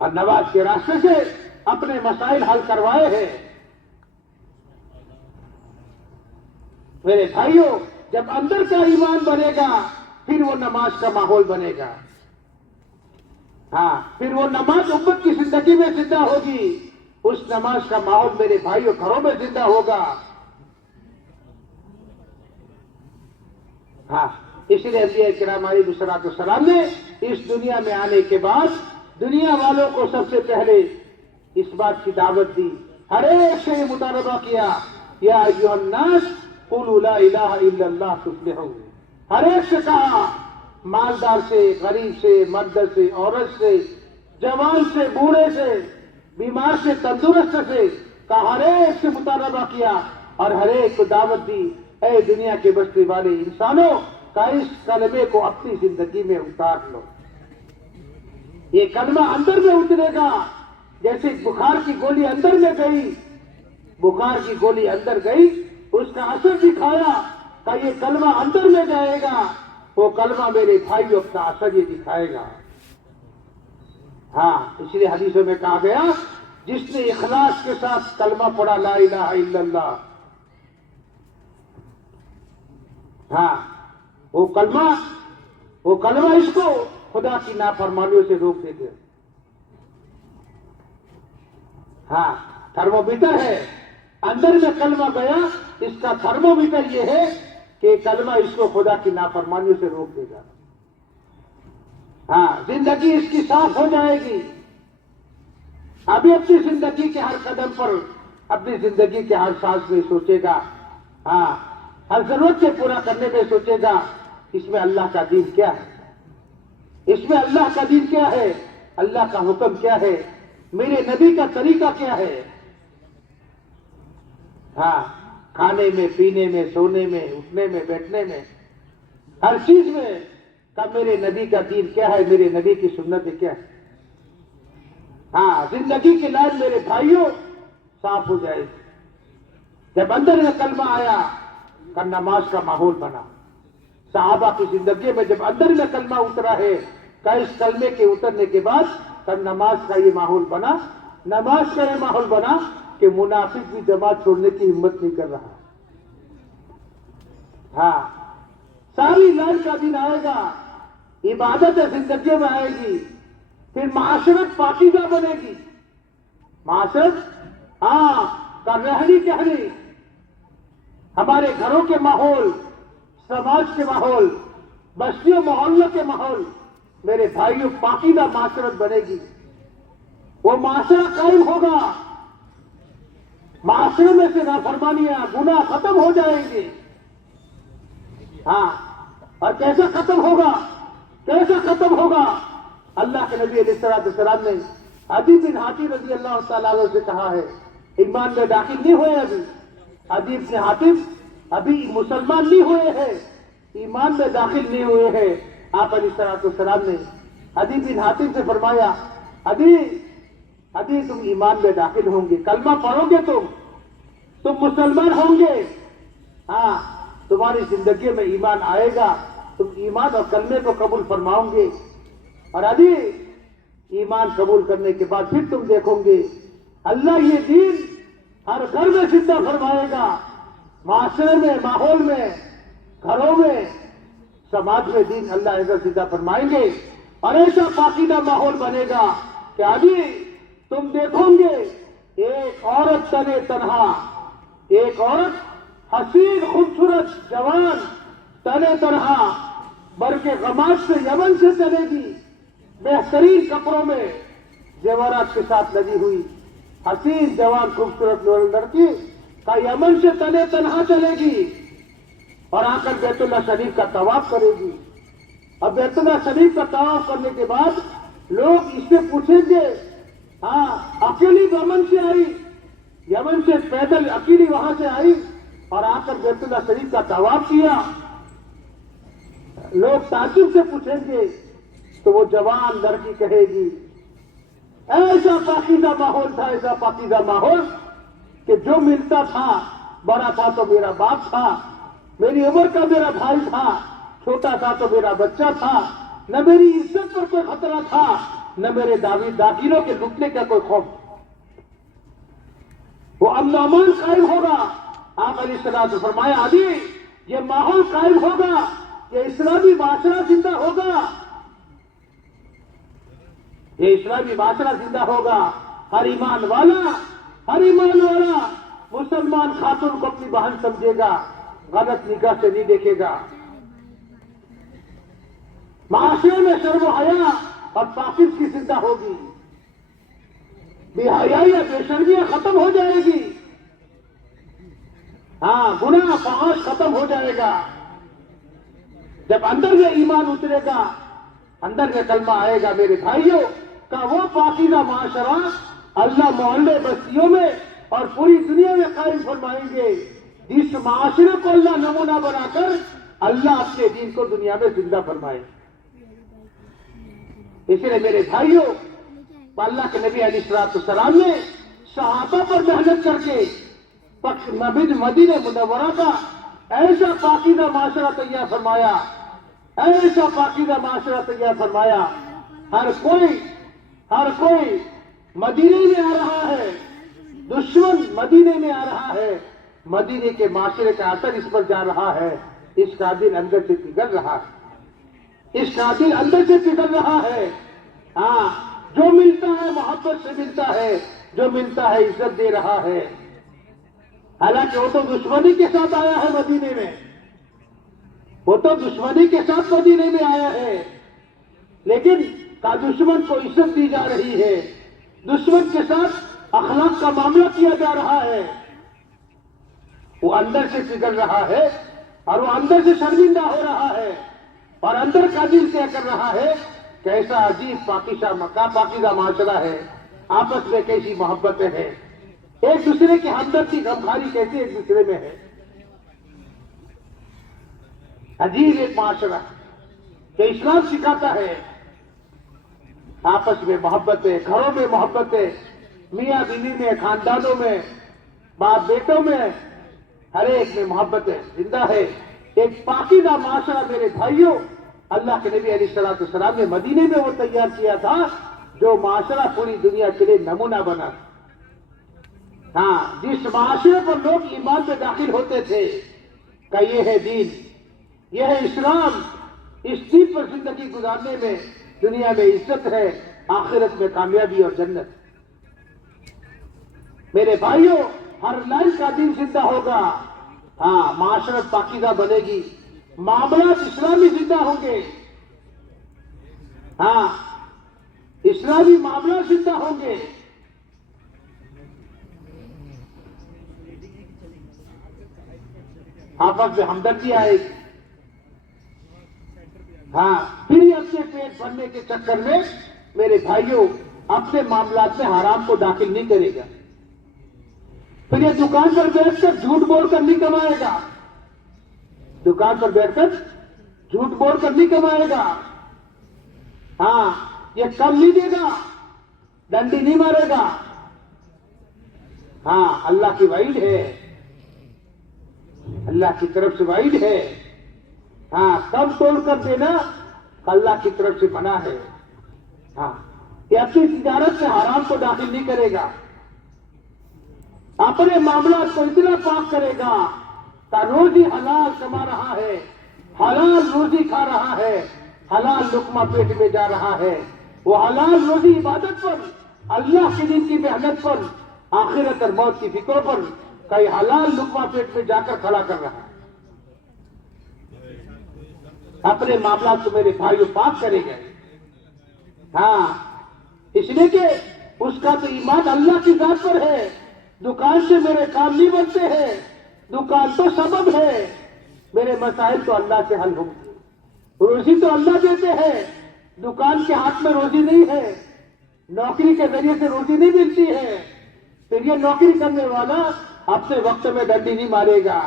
اور نماز کے راستے سے اپنے مسائل حل کروائے ہیں۔ میرے بھائیوں جب اندر کا ایمان بنے گا پھر وہ نماز کا ماحول بنے گا، ہاں پھر وہ نماز امت کی زندگی میں زندہ ہوگی، اس نماز کا ماحول میرے بھائیوں گھروں میں زندہ ہوگا۔ ہاں اس لیے انبیاء کرام علیہ الصلوۃ والسلام نے اس دنیا میں آنے کے بعد دنیا والوں کو سب سے پہلے اس بات کی دعوت دی، ہر ایک سے یہ مطالبہ کیا یا ایھا الناس قولوا لا الہ الا اللہ تفلحوا، ہر ایک سے کہا، مالدار سے، غریب سے، مرد سے، عورت سے، جوان سے، بوڑھے سے، بیمار سے، تندرست سے، ہر ایک سے مطالبہ کیا اور ہر ایک کو دعوت دی، اے دنیا کے بسنے والے انسانوں کا اس کلمے کو اپنی زندگی میں اتار لو۔ یہ کلمہ اندر میں اترے گا، جیسے بخار کی گولی اندر میں گئی، بخار کی گولی اندر گئی، اس کا اثر دکھایا کہ یہ کلمہ اندر میں جائے گا، وہ کلمہ میرے بھائیوں کا اثر یہ دکھائے گا۔ ہاں اس لیے حدیثوں میں کہا گیا جس نے اخلاص کے ساتھ کلمہ پڑھا لا الہ الا اللہ، ہاں وہ کلمہ اس کو خدا کی نافرمانیوں سے روک دے گا۔ ہاں تھرمو میٹر ہے، اندر میں کلمہ گیا، اس کا تھرمو میٹر یہ ہے کہ کلمہ اس کو خدا کی نافرمانیوں سے روک دے گا۔ ہاں زندگی اس کی صاف ہو جائے گی، ابھی اپنی زندگی کے ہر قدم پر، اپنی زندگی کے ہر سانس میں سوچے گا، ہاں ہر ضرورت سے پورا کرنے میں سوچے گا اس میں اللہ کا دین کیا ہے، اس میں اللہ کا دین کیا ہے، اللہ کا حکم کیا ہے، میرے نبی کا طریقہ کیا ہے۔ ہاں کھانے میں، پینے میں، سونے میں، اٹھنے میں، بیٹھنے میں، ہر چیز میں کہ میرے نبی کا دین کیا ہے، میرے نبی کی سنت کیا ہے۔ ہاں زندگی کی لائن میرے بھائیوں صاف ہو جائے گی جب اندر میں کلمہ آیا، کہ نماز کا ماحول بنا۔ صحابہ کی زندگی میں جب اندر میں کلمہ اترا ہے کہ اس کلمے کے اترنے کے بعد کہ نماز کا یہ ماحول بنا، نماز کا یہ ماحول بنا کہ منافق بھی جماعت چھوڑنے کی ہمت نہیں کر رہا۔ ہاں ساری لائن کا دن آئے گا، عبادت زندگی میں آئے گی، پھر معاشرت پاکیزہ بنے گی، معاشرت ہاں کا رہنی کہنی، ہمارے گھروں کے ماحول، سماج کے ماحول، بستیوں محلوں کے ماحول، میرے بھائیوں پاکیزہ معاشرت بنے گی، وہ معاشرہ قائم ہوگا، معاشرے میں سے نافرمانیاں، گناہ ختم ہو جائیں گے۔ ہاں اور کیسا ختم ہوگا، کیسا ختم ہوگا؟ اللہ کے نبی علیہ السلام نے عدی بن حاتم رضی اللہ تعالیٰ عنہ سے کہا ہے، ایمان میں داخل نہیں ہوئے ابھی، عدی بن حاتم ابھی مسلمان نہیں ہوئے ہیں، ایمان میں داخل نہیں ہوئے ہیں۔ آپ علیہ السلام نے عدی بن حاتم سے فرمایا، عدی تم ایمان میں داخل ہوں گے، کلمہ پڑھو گے، تم مسلمان ہوں گے، ہاں تمہاری زندگی میں ایمان آئے گا، تم ایمان اور کلمے کو قبول فرماؤں گے، اور عدی ایمان قبول کرنے کے بعد پھر تم دیکھو گے اللہ یہ دین ہر گھر میں زندہ فرمائے گا، معاشرے میں، ماحول میں، گھروں میں، سماج میں دین اللہ عزت زندہ فرمائیں گے، اور ایسا پاکیزہ ماحول بنے گا کہ ابھی تم دیکھو گے ایک عورت تنے تنہا، ایک عورت حسین خوبصورت جوان تنے تنہا بلکہ غماز سے یمن سے چلے گی، بہترین کپڑوں میں زیورات کے ساتھ لگی ہوئی حسین جوان خوبصورت لڑکی کا یمن سے تنے تنہا چلے گی اور آ کر بیت اللہ شریف کا طواف کرے گی. اب بیت اللہ شریف کا طواف کرنے کے بعد لوگ اس سے پوچھیں گے، ہاں اکیلی یمن سے آئی، یمن سے پیدل اکیلی وہاں سے آئی اور آ کر بیت اللہ شریف کا طواف کیا. لوگ تعجب سے پوچھیں گے تو وہ جوان لڑکی کہے گی، ایسا پاکیزہ ماحول تھا، ایسا پاکیزہ ماحول کہ جو ملتا تھا، بڑا تھا تو میرا باپ تھا، میری عمر کا میرا بھائی تھا، چھوٹا تھا تو میرا بچہ تھا، نہ میری عزت پر کوئی خطرہ تھا، نہ میرے داغینوں کے لٹنے کا کوئی خوف. وہ امن و امان قائم ہوگا. آپ علیہ السلام نے فرمایا، علی یہ ماحول قائم ہوگا کہ اسلامی معاشرہ زندہ ہوگا، یہ اسلامی معاشرہ زندہ ہوگا. ہر ایمان والا مسلمان خاتون کو اپنی بہن سمجھے گا، غلط نگاہ سے نہیں دیکھے گا. معاشرے میں شرم و حیا اور پاکیز کی زندہ ہوگی، بے حیائی یا بے شرمیاں ختم ہو جائے گی. ہاں گناہ فحش ختم ہو جائے گا. جب اندر میں ایمان اترے گا، اندر میں کلمہ آئے گا، میرے بھائیوں کا وہ پاکیزہ معاشرہ اللہ محلے بستیوں میں اور پوری دنیا میں قائم فرمائیں گے، جس معاشرے کو اللہ نمونہ بنا کر اللہ اپنے دین کو دنیا میں زندہ فرمائے. اس لیے میرے بھائیوں، اللہ کے نبی علیہ السلام نے صحابہ پر محنت کر کے مدینہ منورہ کا ایسا پاکیزہ معاشرہ تیار فرمایا، ایسا پاکیزہ معاشرہ تیار فرمایا. ہر کوئی مدینے میں آ رہا ہے، دشمن مدینے میں آ رہا ہے، مدینے کے معاشرے کا اثر اس پر جا رہا ہے. اس کا دل اندر سے پگھل رہا ہے، اس کا دل اندر سے پگھل رہا ہے. ہاں جو ملتا ہے محبت سے ملتا ہے، جو ملتا ہے عزت دے رہا ہے. حالانکہ وہ تو دشمنی کے ساتھ آیا ہے مدینے میں، وہ تو دشمنی کے ساتھ مدینے میں آیا ہے، لیکن کا دشمن کو عزت دی جا رہی ہے، دشمن کے ساتھ اخلاق کا معاملہ کیا جا رہا ہے. وہ اندر سے پگھل رہا ہے اور وہ اندر سے شرمندہ ہو رہا ہے اور اندر کا دل طے کر رہا ہے کہ ایسا عجیب پاکیزہ معاشرہ ہے، آپس میں کیسی محبتیں ہیں، ایک دوسرے کی ہمدردی غمخواری کیسے ایک دوسرے میں ہے. عجیب ایک معاشرہ کہ اسلام سکھاتا ہے آپس میں محبتیں، گھروں میں محبتیں، میاں بیوی میں، خاندانوں میں، باپ بیٹوں میں، ہر ایک میں محبتیں زندہ ہے. ایک پاکیزہ معاشرہ میرے بھائیوں اللہ کے نبی علیہ السلام نے مدینے میں وہ تیار کیا تھا جو معاشرہ پوری دنیا کے لیے نمونہ بنا. ہاں جس معاشرے پر لوگ ایمان سے داخل ہوتے تھے کہ یہ ہے دین، یہ ہے اسلام، اس دین پر زندگی گزارنے میں دنیا میں عزت ہے، آخرت میں کامیابی اور جنت. میرے بھائیوں ہر لائن کا دین زندہ ہوگا. ہاں معاشرت پاکیزہ بنے گی، معاملات اسلامی زندہ ہوں گے. ہاں اسلامی معاملات زندہ ہوں گے. آپس میں ہمدردی آئے گی. ہاں پھر یہ اپنے پیٹ بھرنے کے چکر میں میرے بھائیوں اپنے معاملات میں حرام کو داخل نہیں کرے گا. پھر یہ دکان پر بیٹھ کر جھوٹ بول کر نہیں کمائے گا، دکان پر بیٹھ کر جھوٹ بول کر نہیں کمائے گا. ہاں یہ کم نہیں دے گا، ڈنڈی نہیں مارے گا. ہاں اللہ کی وعید ہے، اللہ کی طرف سے وعید ہے. ہاں کم توڑ کر دینا اللہ کی طرف سے منع ہے. ہاں یہ اپنی تجارت سے حرام کو داخل نہیں کرے گا، اپنے معاملات کو اتنا پاک کرے گا کہ روزی حلال کما رہا ہے، حلال روزی کھا رہا ہے، حلال لقمہ پیٹ میں جا رہا ہے. وہ حلال روزی عبادت پر، اللہ کے دین کی محنت پر، آخرت اور موت کی فکر پر کئی حلال لقمہ پیٹ میں جا کر کھڑا کر رہا ہے. اپنے معاملات کو میرے بھائیوں پاک کرے گا. ہاں اس لیے کہ اس کا تو ایمان اللہ کی ذات پر ہے. دکان سے میرے کام نہیں بنتے ہیں, دکان تو سبب ہے, میرے مسائل تو اللہ سے حل ہوں گے. روزی تو اللہ دیتے ہیں, دکان کے ہاتھ میں روزی نہیں ہے, نوکری کے ذریعے سے روزی نہیں ملتی ہے. پھر یہ نوکری کرنے والا اپنے وقت میں ڈنڈی نہیں مارے گا.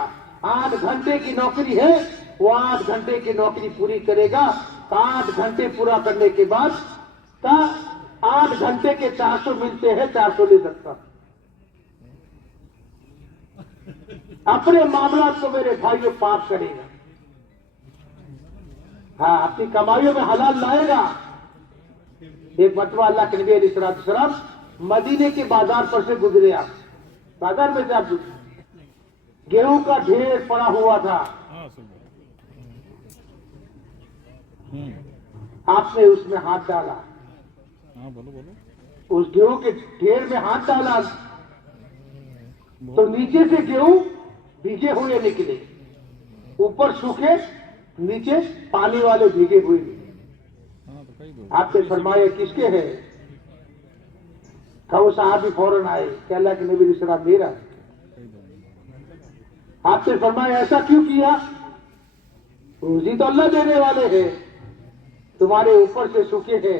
8 گھنٹے کی نوکری ہے, وہ 8 گھنٹے کی نوکری پوری کرے گا. 8 گھنٹے پورا کرنے کے بعد 8 گھنٹے کے 400 ملتے ہیں, 400 لے سکتا. اپنے معاملات کو میرے بھائیوں پاک کرے گا. ہاں اپنی کمائیوں میں حلال لائے گا. ایک مرتبہ اللہ کے نبی علیہ السلام مدینے کے بازار پر سے گزرے. آپ بازار میں سے آپ گیہوں کا ڈھیر پڑا ہوا تھا. آپ نے اس میں ہاتھ ڈالا, اس گیہوں کے ڈھیر میں ہاتھ ڈالا تو نیچے سے گیہوں بھیگے ہوئے نکلے, اوپر سوکھے, نیچے پانی والے بھیگے ہوئے نکلے. آپ نے فرمایا کس کے ہے؟ کہ وہ صحابی فوراً آئے کہ اللہ کے نبی علیہ السلام میرا. آپ نے فرمایا ایسا کیوں کیا؟ روزی تو اللہ دینے والے ہیں, تمہارے اوپر سے سوکھے ہیں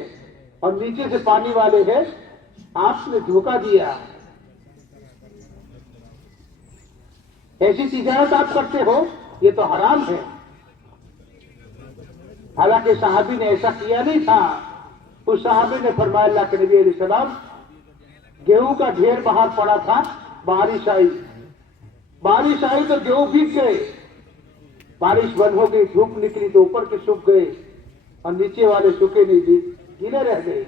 اور نیچے سے پانی والے ہیں, آپ نے دھوکہ دیا. ایسی تجارت آپ کرتے ہو, یہ تو حرام ہے. حالانکہ صحابی نے ایسا کیا نہیں تھا. اس صحابی نے فرمایا اللہ کے نبی علیہ السلام گیہوں کا ڈھیر باہر پڑا تھا, بارش آئی تو گیہوں بھیگ گئے. بارش بند ہو گئی, دھوپ نکلی تو اوپر کے سوکھ گئے اور نیچے والے سوکھے نہیں, گیلے رہ گئے.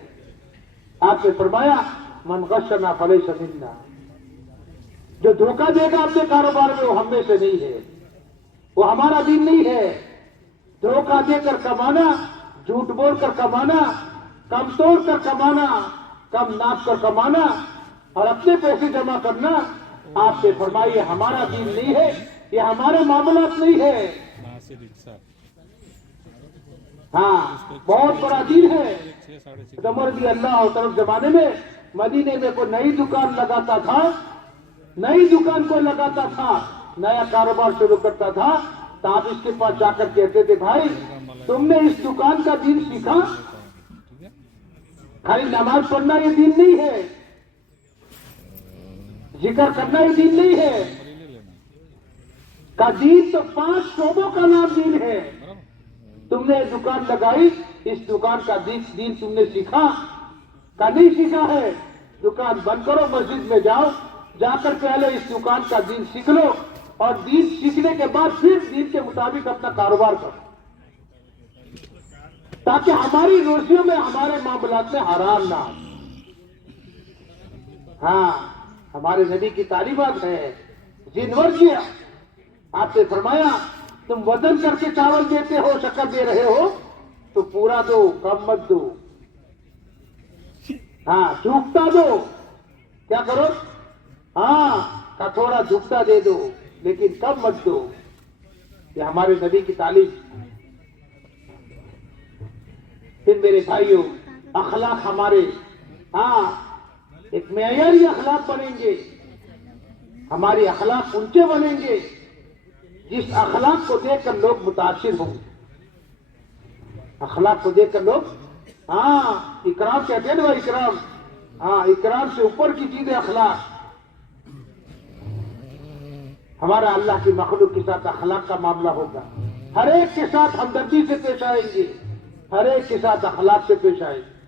آپ نے فرمایا من غشنا فلیس منا, جو دھوکہ دے گا اپنے کاروبار میں وہ ہم میں سے نہیں ہے, وہ ہمارا دین نہیں ہے. دھوکہ دے کر کمانا, جھوٹ بول کر کمانا, کم توڑ کر کمانا, کم ناپ کر کمانا اور اپنے پیسے جمع کرنا, آپ سے فرمائیے ہمارا دین نہیں ہے, یہ ہمارے معاملات نہیں ہے. ہاں بہت بڑا دین ہے. عمر رضی اللہ طرف زمانے میں مدینے میں کوئی نئی دکان لگاتا تھا, نیا کاروبار شروع کرتا تھا, تو آپ اس کے پاس جا کر کہتے تھے بھائی تم نے اس دکان کا دین سیکھا؟ خالی نماز پڑھنا یہ دین نہیں ہے, ذکر کرنا یہ دین نہیں ہے. کا دین تو 5 شعبوں کا نام دین ہے. تم نے دکان لگائی, اس دکان کا دین تم نے سیکھا کا نہیں سیکھا ہے؟ دکان بند کرو, مسجد میں جاؤ, جا کر پہلے اس دکان کا دین سیکھ لو اور دین سیکھنے کے بعد پھر دین کے مطابق اپنا کاروبار کرو, تاکہ ہماری روزیوں میں, ہمارے معاملات میں حرام نہ ہو. ہاں ہمارے نبی کی تعلیمات ہے. زنور کیا آپ نے فرمایا تم وزن کر کے چاول دیتے ہو, شکر دے رہے ہو تو پورا دو, کم مت دو. ہاں جھوکتا دو, کیا کرو؟ ہاں کا تھوڑا جھکتا دے دو لیکن کم مت دو. یہ ہمارے نبی کی تعلیم. پھر میرے بھائیوں اخلاق ہمارے ایک معیاری اخلاق بنیں گے. ہماری اخلاق اونچے بنیں گے جس اخلاق کو دیکھ کر لوگ متاثر ہوں گے. اخلاق کو دیکھ کر لوگ اکرام کہتے ہیں نا, اکرام. اکرام سے اوپر کی چیز ہے اخلاق. ہمارا اللہ کی مخلوق کے ساتھ اخلاق کا معاملہ ہوگا. ہر ایک کے ساتھ ہمدردی سے پیش آئیں گے, ہر ایک کے ساتھ اخلاق سے پیش آئیں گے.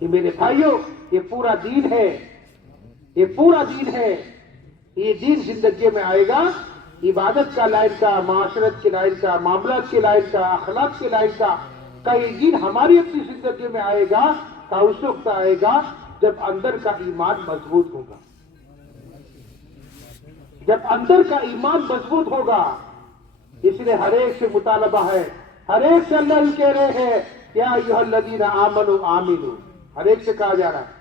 یہ میرے بھائیوں یہ پورا دین ہے, یہ پورا دین ہے. یہ دین زندگی میں آئے گا عبادت کا لائن کا, معاشرت کے لائن کا, معاملات کے لائن کا, اخلاق کے لائن کا. یہ دین ہماری اپنی زندگی میں آئے گا کا اس وقت آئے گا جب اندر کا ایمان مضبوط ہوگا. جب اندر کا ایمان مضبوط ہوگا. اس لیے ہر ایک سے مطالبہ ہے, ہر ایک سے اللہ ہی کہہ رہے ہیں یا ایھا الذین آمنوا آمنوا. ہر ایک سے کہا جا رہا ہے,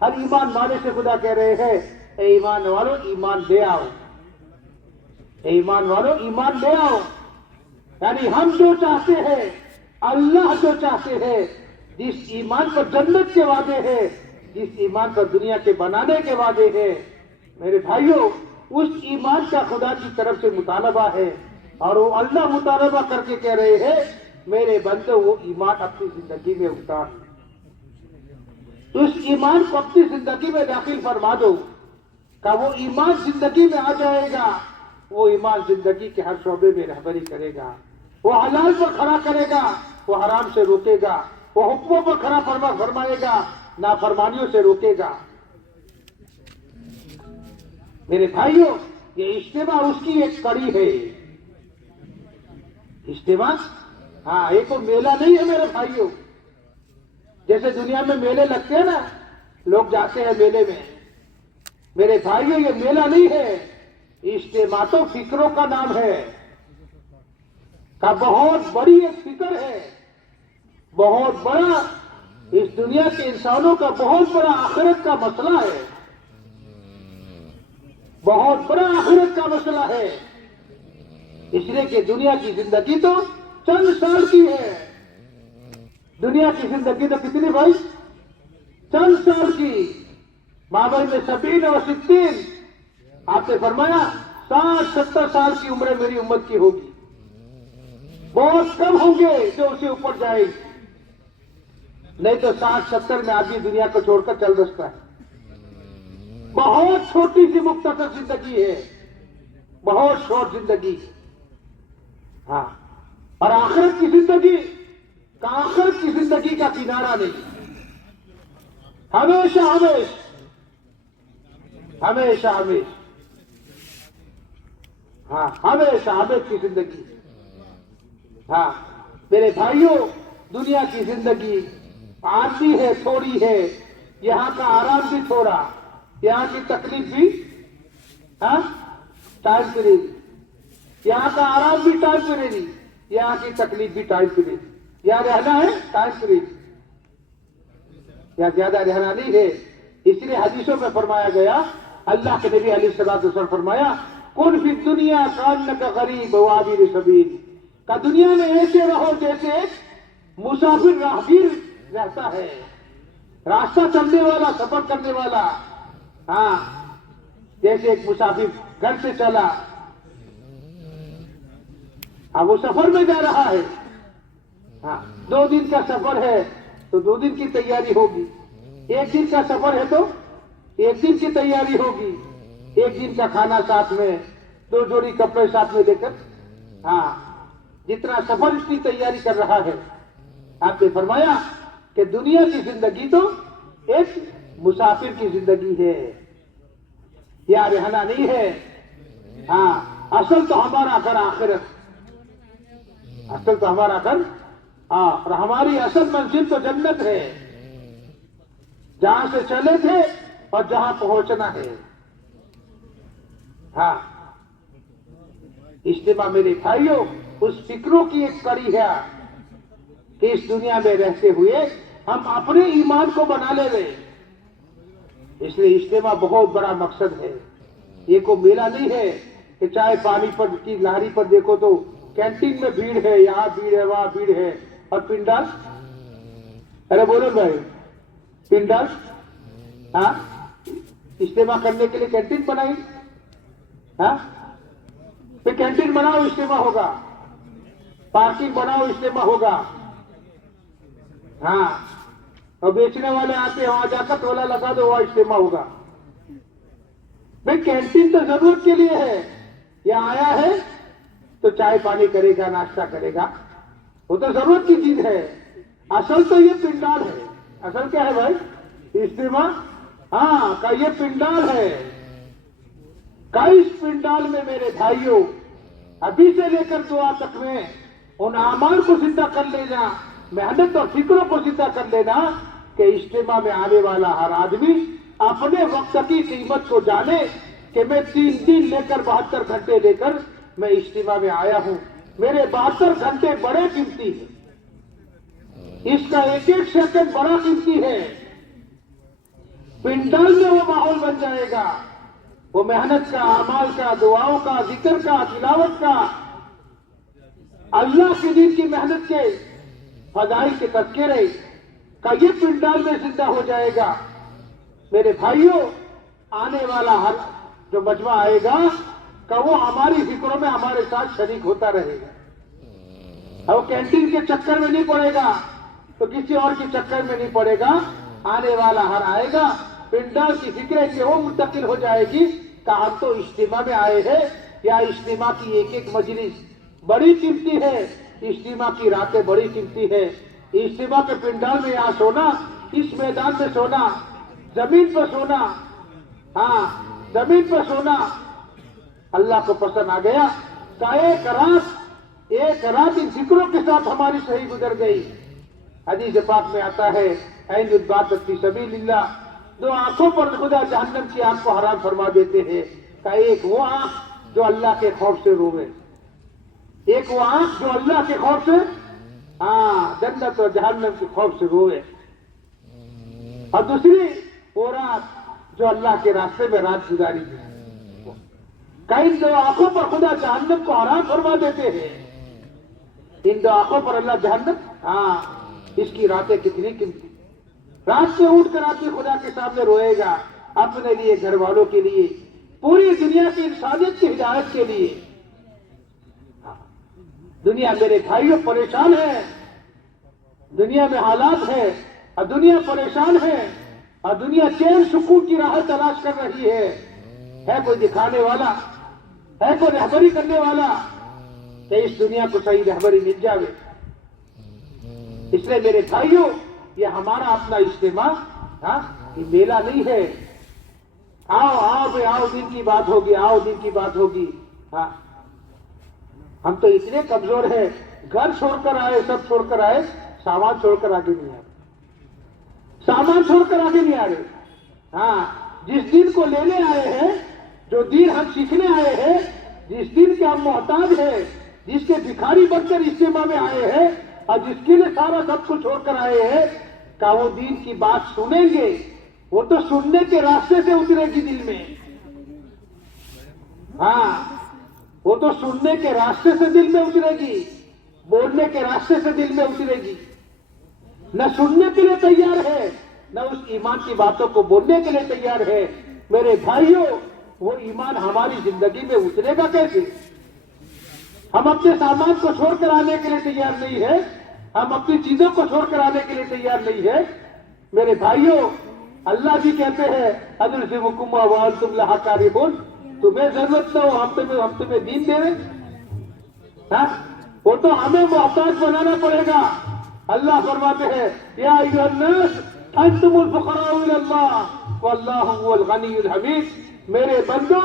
ہر ایمان والے سے خدا کہہ رہے ہیں اے ایمان والو ایمان لے آؤ. ایمان والوں ایمان لے آؤ. یعنی ہم جو چاہتے ہیں اللہ جو چاہتے ہیں، جس ایمان پر جنت کے وعدے ہیں، جس ایمان پر دنیا کے بنانے کے وعدے ہیں، میرے بھائیوں اس ایمان کا خدا کی طرف سے مطالبہ ہے. اور وہ اللہ مطالبہ کر کے کہہ رہے ہیں میرے بندو وہ ایمان اپنی زندگی میں اتار. اس ایمان کو اپنی زندگی میں داخل فرما دو کہ وہ ایمان زندگی میں آ جائے گا. وہ ایمان زندگی کے ہر شعبے میں رہبری کرے گا. وہ حلال پر کھڑا کرے گا، وہ حرام سے روکے گا. وہ حکموں پر کھڑا فرمائے گا، نافرمانیوں سے روکے گا. میرے بھائیوں یہ اجتماع اس کی ایک کڑی ہے. اجتماع ہاں ایک وہ میلہ نہیں ہے میرے بھائیوں. جیسے دنیا میں میلے لگتے ہیں نا، لوگ جاتے ہیں میلے میں. میرے بھائیوں یہ میلہ نہیں ہے، اجتماع تو فکروں کا نام ہے. کا بہت بڑی ایک فکر ہے، بہت بڑا اس دنیا کے انسانوں کا بہت بڑا آخرت کا مسئلہ ہے. بہت بڑا آخرت کا مسئلہ ہے. اس لیے کہ دنیا کی زندگی تو چند سال کی ہے. دنیا کی زندگی تو کتنی بھائی؟ چند سال کی. مابین میں 70 اور 60 آپ نے فرمایا 60-70 سال کی عمر میری امت کی ہوگی. بہت کم ہوں گے جو اسے اوپر جائے، نہیں تو 60-70 میں آدمی دنیا کو چھوڑ کر چل بستا ہے. بہت چھوٹی سی مختصر زندگی ہے، بہت شارٹ زندگی. ہاں اور آخرت کی زندگی آخرت کی زندگی کا کنارہ نہیں. ہمیشہ ہمیشہ ہاں ہمیشہ کی زندگی. ہاں میرے بھائیوں دنیا کی زندگی عارضی ہے، تھوڑی ہے. یہاں کا آرام بھی تھوڑا، یہاں کی تکلیف بھی ٹائم پیریڈ. یہاں کا آرام بھی ٹائم پیریڈ، یہاں کی تکلیف بھی ٹائم پیریڈ. یہاں رہنا ہے ٹائم پیریڈ، یہاں زیادہ رہنا نہیں ہے. اس لیے حدیثوں میں فرمایا گیا، اللہ کے نبی علیہ الصلوۃ والسلام فرمایا کن فی الدنیا کانک غریب وعابر سبیل. کہ دنیا میں ایسے رہو جیسے ایک مسافر راہگیر رہتا ہے، راستہ چلنے والا، سفر کرنے والا. ہاں جیسے ایک مسافر گھر سے چلا، اب وہ سفر میں جا رہا ہے. ہاں 2 دن کا سفر ہے تو 2 دن کی تیاری ہوگی. 1 دن کا سفر ہے تو 1 دن کی تیاری ہوگی. 1 دن کا کھانا ساتھ میں، 2 جوڑی کپڑے ساتھ میں لے کر. ہاں جتنا سفر اس کی تیاری کر رہا ہے. آپ نے فرمایا کہ دنیا کی زندگی تو ایک مسافر کی زندگی ہے، یا رہنا نہیں ہے. ہاں اصل تو ہمارا گھر آخرت، اصل تو ہمارا گھر اور ہماری اصل منزل تو جنت ہے، جہاں سے چلے تھے اور جہاں پہنچنا ہے. ہاں اجتماع میرے بھائیوں اس فکروں کی ایک کڑی ہے کہ اس دنیا میں رہتے ہوئے ہم اپنے ایمان کو بنا لے رہے. اس لیے اجتماع بہت بڑا مقصد ہے. یہ کوئی میلہ نہیں ہے کہ چائے پانی پر کی لہری پر دیکھو تو کینٹین میں بھیڑ ہے، یہاں بھیڑ ہے، وہاں بھیڑ ہے. اور پنڈال، ارے بولو بھائی پنڈال، ہاں اجتماع کرنے کے لیے کینٹین بنائی. ہاں پھر کینٹین بناؤ اجتماع ہوگا، پارکنگ بناؤ اجتماع ہوگا. ہاں اور بیچنے والے آتے ہیں وہاں جا کر ٹولا لگا دو، وہاں اجتماع ہوگا. بھائی کینٹین تو ضرورت کے لیے ہے، یہ آیا ہے تو چائے پانی کرے گا، ناشتہ کرے گا، وہ تو ضرورت کی چیز ہے. اصل تو یہ پنڈال ہے. اصل کیا ہے بھائی؟ اجتماع. ہاں کا یہ پنڈال ہے. اس پنڈال میں میرے بھائیوں ابھی سے لے کر دعا تک میں ان اعمال کو زندہ کر لینا، محنت اور فکروں کو زندہ کر لینا کہ اجتماع میں آنے والا ہر آدمی اپنے وقت کی قیمت کو جانے کہ میں 3 دن لے کر 72 گھنٹے لے کر میں اجتماع میں آیا ہوں. میرے 72 گھنٹے بڑے قیمتی ہیں، اس کا ایک ایک سیکنڈ بڑا قیمتی ہے. پنڈال میں وہ ماحول بن جائے گا وہ محنت کا، اعمال کا، دعاؤں کا، ذکر کا، تلاوت کا، اللہ کے دین کی محنت کے، فضائل کے تذکرے کا یہ پنڈال میں زندہ ہو جائے گا. میرے بھائیوں، آنے والا ہر جو مجمع آئے گا کہ وہ ہماری فکروں میں ہمارے ساتھ شریک ہوتا رہے گا. اور وہ کینٹین کے چکر میں نہیں پڑے گا تو کسی اور کے چکر میں نہیں پڑے گا. آنے والا ہر آئے گا، پنڈال کی فکریں کہ وہ منتقل ہو جائے گی کہ ہم تو اجتماع میں آئے ہیں. یا اجتماع کی ایک ایک مجلس بڑی قیمتی ہے، اجتماع کی راتیں بڑی قیمتی ہے. اجتماع کے پنڈال میں یہاں سونا، اس میدان میں سونا، زمین پر سونا، ہاں زمین پر سونا اللہ کو پسند آ گیا کہ ایک رات ان ذکروں کے ساتھ ہماری صحیح گزر گئی. حدیث پاک میں آتا ہے عین الباطت فی سبیل اللہ، دو آنکھوں پر خدا جہنم کی آنکھ کو حرام فرما دیتے ہیں کہ ایک وہ آنکھ جو اللہ کے خوف سے روے، ایک وہ آنکھ جو اللہ کے خوف سے جنت اور جہنم کے خوف سے روے، اور دوسری وہ رات جو اللہ کے راستے میں رات گزاری ہے. کئی دو آنکھوں پر خدا جہنم کو حرام فرما دیتے ہیں. ان دو آنکھوں پر اللہ جہنم، اس کی راتیں کتنی قیمتی. رات سے اٹھ کر آدمی خدا کے سامنے روئے گا، اپنے لیے، گھر والوں کے لیے، پوری دنیا کی انسانیت کی ہدایت کے لیے. دنیا میرے بھائیوں پریشان ہے، دنیا میں حالات ہے، اور دنیا پریشان ہے، اور دنیا چین سکون کی راہ تلاش کر رہی ہے. ہے کوئی دکھانے والا، ہے کوئی رہبری کرنے والا کہ اس دنیا کو صحیح رہبری مل جاوے. اس لیے میرے بھائیوں، یہ ہمارا اپنا اجتماع یہ میلہ نہیں ہے. آؤ آؤ بھائی آؤ، دن کی بات ہوگی، آؤ دن کی بات ہوگی. ہم تو اتنے کمزور ہیں، گھر چھوڑ کر آئے، سب چھوڑ کر آئے، سامان چھوڑ کر آگے نہیں آ رہے، سامان چھوڑ کر آگے نہیں آ رہے. جس دن کو لینے آئے ہیں، جو دین ہم سیکھنے آئے ہیں، جس دن کے ہم محتاج ہیں، جس کے بھکاری بن کر اجتماع میں آئے ہیں، اور جس کے لیے سارا سب کچھ چھوڑ کر آئے ہیں، کہ وہ دین کی بات سنیں گے، وہ تو سننے کے راستے سے اترے گی دل میں. وہ تو سننے کے راستے سے دل میں اترے گی، بولنے کے راستے سے دل میں اترے گی. نہ سننے کے لیے تیار ہے، نہ اس ایمان کی باتوں کو بولنے کے لیے تیار ہے. میرے بھائیوں، وہ ایمان ہماری زندگی میں اترے گا کیسے؟ ہم اپنے سامان کو چھوڑ کر آنے کے لیے تیار نہیں ہے، ہم اپنی چیزوں کو چھوڑ کر آنے کے لیے تیار نہیں ہے. میرے بھائیوں، اللہ بھی کہتے ہیں اَنُلْزِمُكُمْ وَأَنْتُمْ لَهَا كَارِهُونَ، تمہیں ضرورت نہ ہو، ہم تمہیں دین دے رہے. وہ تو ہمیں محتاج بنانا پڑے گا. اللہ فرماتے ہیں یا ایھا الناس انتم الفقراء الی اللہ واللہ هو الغنی الحمید. میرے بندو،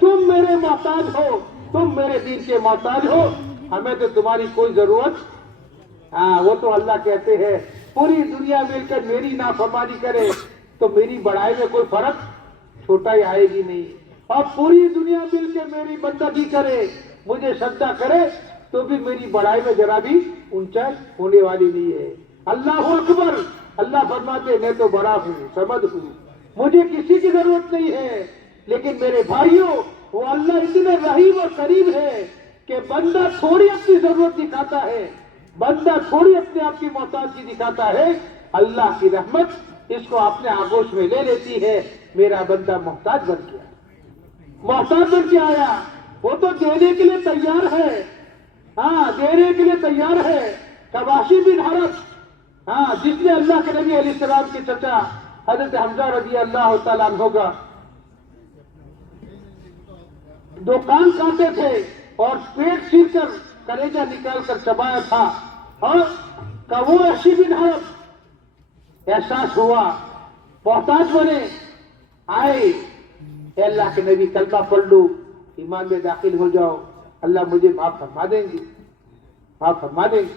تم میرے محتاج ہو، تم میرے دین کے محتاج ہو، ہمیں تو تمہاری کوئی ضرورت. وہ تو اللہ کہتے ہیں پوری دنیا مل کر میری نافرمانی کرے تو میری بڑائی میں کوئی فرق چھوٹائی آئے گی نہیں، اور پوری دنیا مل کے میری بندگی کرے، مجھے سجدہ کرے تو بھی میری بڑائی میں ذرا بھی اونچائی ہونے والی نہیں ہے. اللہ اکبر. اللہ فرماتے میں تو بڑا ہوں، سمجھ ہوں، مجھے کسی کی ضرورت نہیں ہے. لیکن میرے بھائیوں، وہ اللہ اتنے رحیم اور کریم ہے کہ بندہ تھوڑی اپنی ضرورت دکھاتا ہے، بندہ تھوڑی اپنے آپ کی محتاجگی دکھاتا ہے، اللہ کی رحمت اس کو اپنے آغوش میں لے لیتی ہے. میرا بندہ محتاج بن گیا، محتاج بن کے آیا، وہ تو دینے کے لیے تیار ہے، دینے کے لیے تیار ہے. وحشی بن حرب، جس نے اللہ کے نبی علیہ السلام کے چچا حضرت حمزہ رضی اللہ تعالیٰ عنہ کا دو کان کاٹے تھے اور پیٹ چیر کر کلیجہ نکال کر چبایا تھا، اور وہ وحشی بن حرب احساس ہوا، محتاج بنے، آئے، اے اللہ کے نبی کلمہ پڑھ لو، ایمان میں داخل ہو جاؤ، اللہ مجھے معاف فرما دیں گے، معاف فرما دیں گے.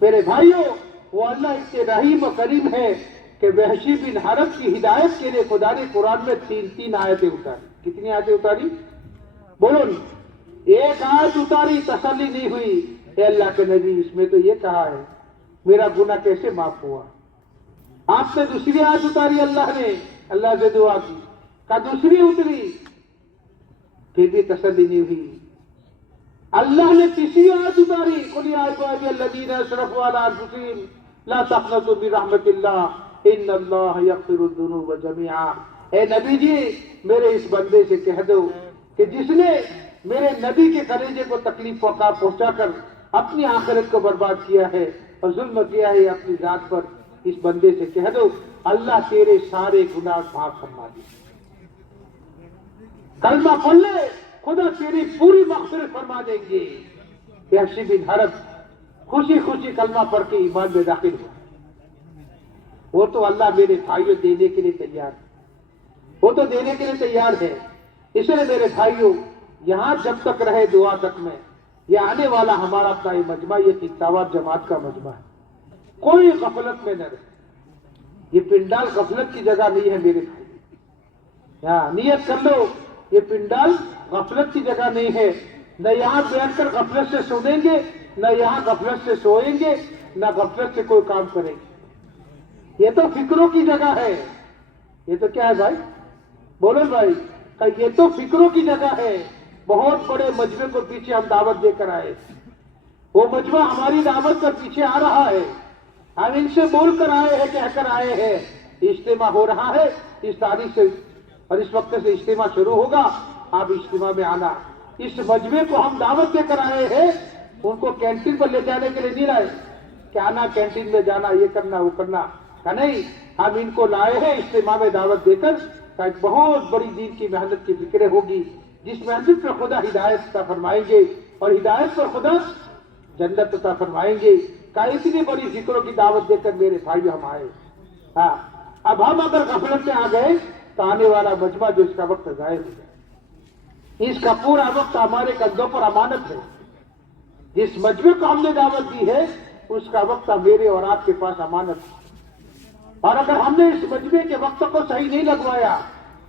میرے بھائیوں، وہ اللہ اتنے رحیم و کریم ہے کہ وحشی بن حرب کی ہدایت کے لیے خدا نے قرآن میں تین آیتیں اتاری. کتنی آیتیں اتاری؟ بولو. ایک آیت اتاری، تسلی نہیں ہوئی. اے اللہ کے نبی، اس میں تو یہ کہا ہے میرا گناہ کیسے معاف ہوا؟ آپ نے دوسری آیت اتاری، اللہ نے اللہ سے دعا کی، کہ دوسری اتری پھر بھی تسلی نہیں ہوئی. اللہ نے تیسری آیت اتاری قل یا عبادی الذین اسرفوا علی انفسہم لا تقنطوا من رحمت اللہ ان اللہ یغفر الذنوب جميعا. اے نبی جی میرے اس بندے سے کہہ دو کہ جس نے میرے نبی کے کلیجے کو تکلیف پہنچا کر اپنی آخرت کو برباد کیا ہے اور ظلم کیا ہے اپنی ذات پر، اس بندے سے کہہ دو اللہ تیرے سارے گناہ معاف فرما دے. کلمہ پڑھ لے خدا تیری پوری مغفرت فرما دیں گے. وحشی بن حرب خوشی خوشی کلمہ پڑھ کے ایمان میں داخل ہوا. وہ تو اللہ میرے بھائیوں دینے کے لیے تیار ہے، وہ تو دینے کے لیے تیار ہے. اس لیے میرے بھائیوں یہاں جب تک رہے دعا تک میں، یہ آنے والا ہمارا اپنا یہ مجمع، یہ تکتاوار جماعت کا مجمع ہے، کوئی غفلت میں نہ رہے. یہ پنڈال غفلت کی جگہ نہیں ہے میرے بھائی، نیت کر لو یہ پنڈال غفلت کی جگہ نہیں ہے. نہ یہاں بیٹھ کر غفلت سے سنیں گے، نہ یہاں غفلت سے سوئیں گے، نہ غفلت سے کوئی کام کریں گے. یہ تو فکروں کی جگہ ہے. یہ تو کیا ہے بھائی؟ بولو بھائی، یہ تو فکروں کی جگہ ہے. بہت بڑے مجمع کو پیچھے ہم دعوت دے کر آئے، وہ مجمع ہماری دعوت کر پیچھے آ رہا ہے. ہم ان سے بول کر آئے ہیں، کہہ کر آئے ہیں. اجتماع ہو رہا ہے اس تاریخ سے اور اس وقت سے اجتماع شروع ہوگا. آپ اجتماع میں آنا. اس مجمع کو ہم دعوت دے کر آئے ہیں، ان کو کینٹین پر لے جانے کے لیے نہیں لائے کہ آنا کینٹین میں جانا، یہ کرنا وہ کرنا کا نہیں. ہم ان کو لائے ہیں اجتماع میں دعوت دے کر، ایک بہت بڑی دین کی محنت کی فکریں ہوگی جس محنت پر خدا ہدایت عطا فرمائیں گے اور ہدایت پر خدا جنت عطا فرمائیں گے. کہ اتنی بڑی ذکروں کی دعوت دے کر میرے بھائی ہم آئے. ہاں اب ہم اگر غفلت میں آ گئے تو آنے والا مجمع جو اس کا وقت ضائع ہو جائے. اس کا پورا وقت ہمارے کندھوں پر امانت ہے. جس مجمع کو ہم نے دعوت دی ہے اس کا وقت میرے اور آپ کے پاس امانت ہے. اور اگر ہم نے اس مجمع کے وقت کو صحیح نہیں لگوایا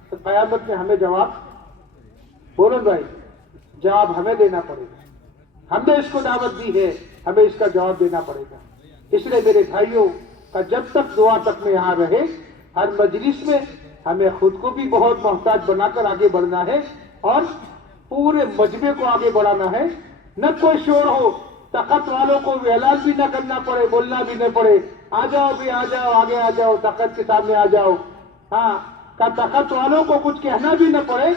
تو قیامت میں ہمیں جواب، بولو بھائی، جواب ہمیں دینا پڑے گا. ہم نے اس کو دعوت دی ہے، ہمیں اس کا جواب دینا پڑے گا. اس لیے میرے بھائیوں کا جب تک دعا تک میں یہاں رہے، ہر مجلس میں ہمیں خود کو بھی بہت محتاج بنا کر آگے بڑھنا ہے اور پورے مجمع کو آگے بڑھانا ہے. نہ کوئی شور ہو، طاقت والوں کو بھی اعلان بھی نہ کرنا پڑے، بولنا بھی نہ پڑے. آ جاؤ بھی، آ جاؤ، آگے آ جاؤ، طاقت کے سامنے آ جاؤ. ہاں کا طاقت والوں کو کچھ کہنا بھی نہ پڑے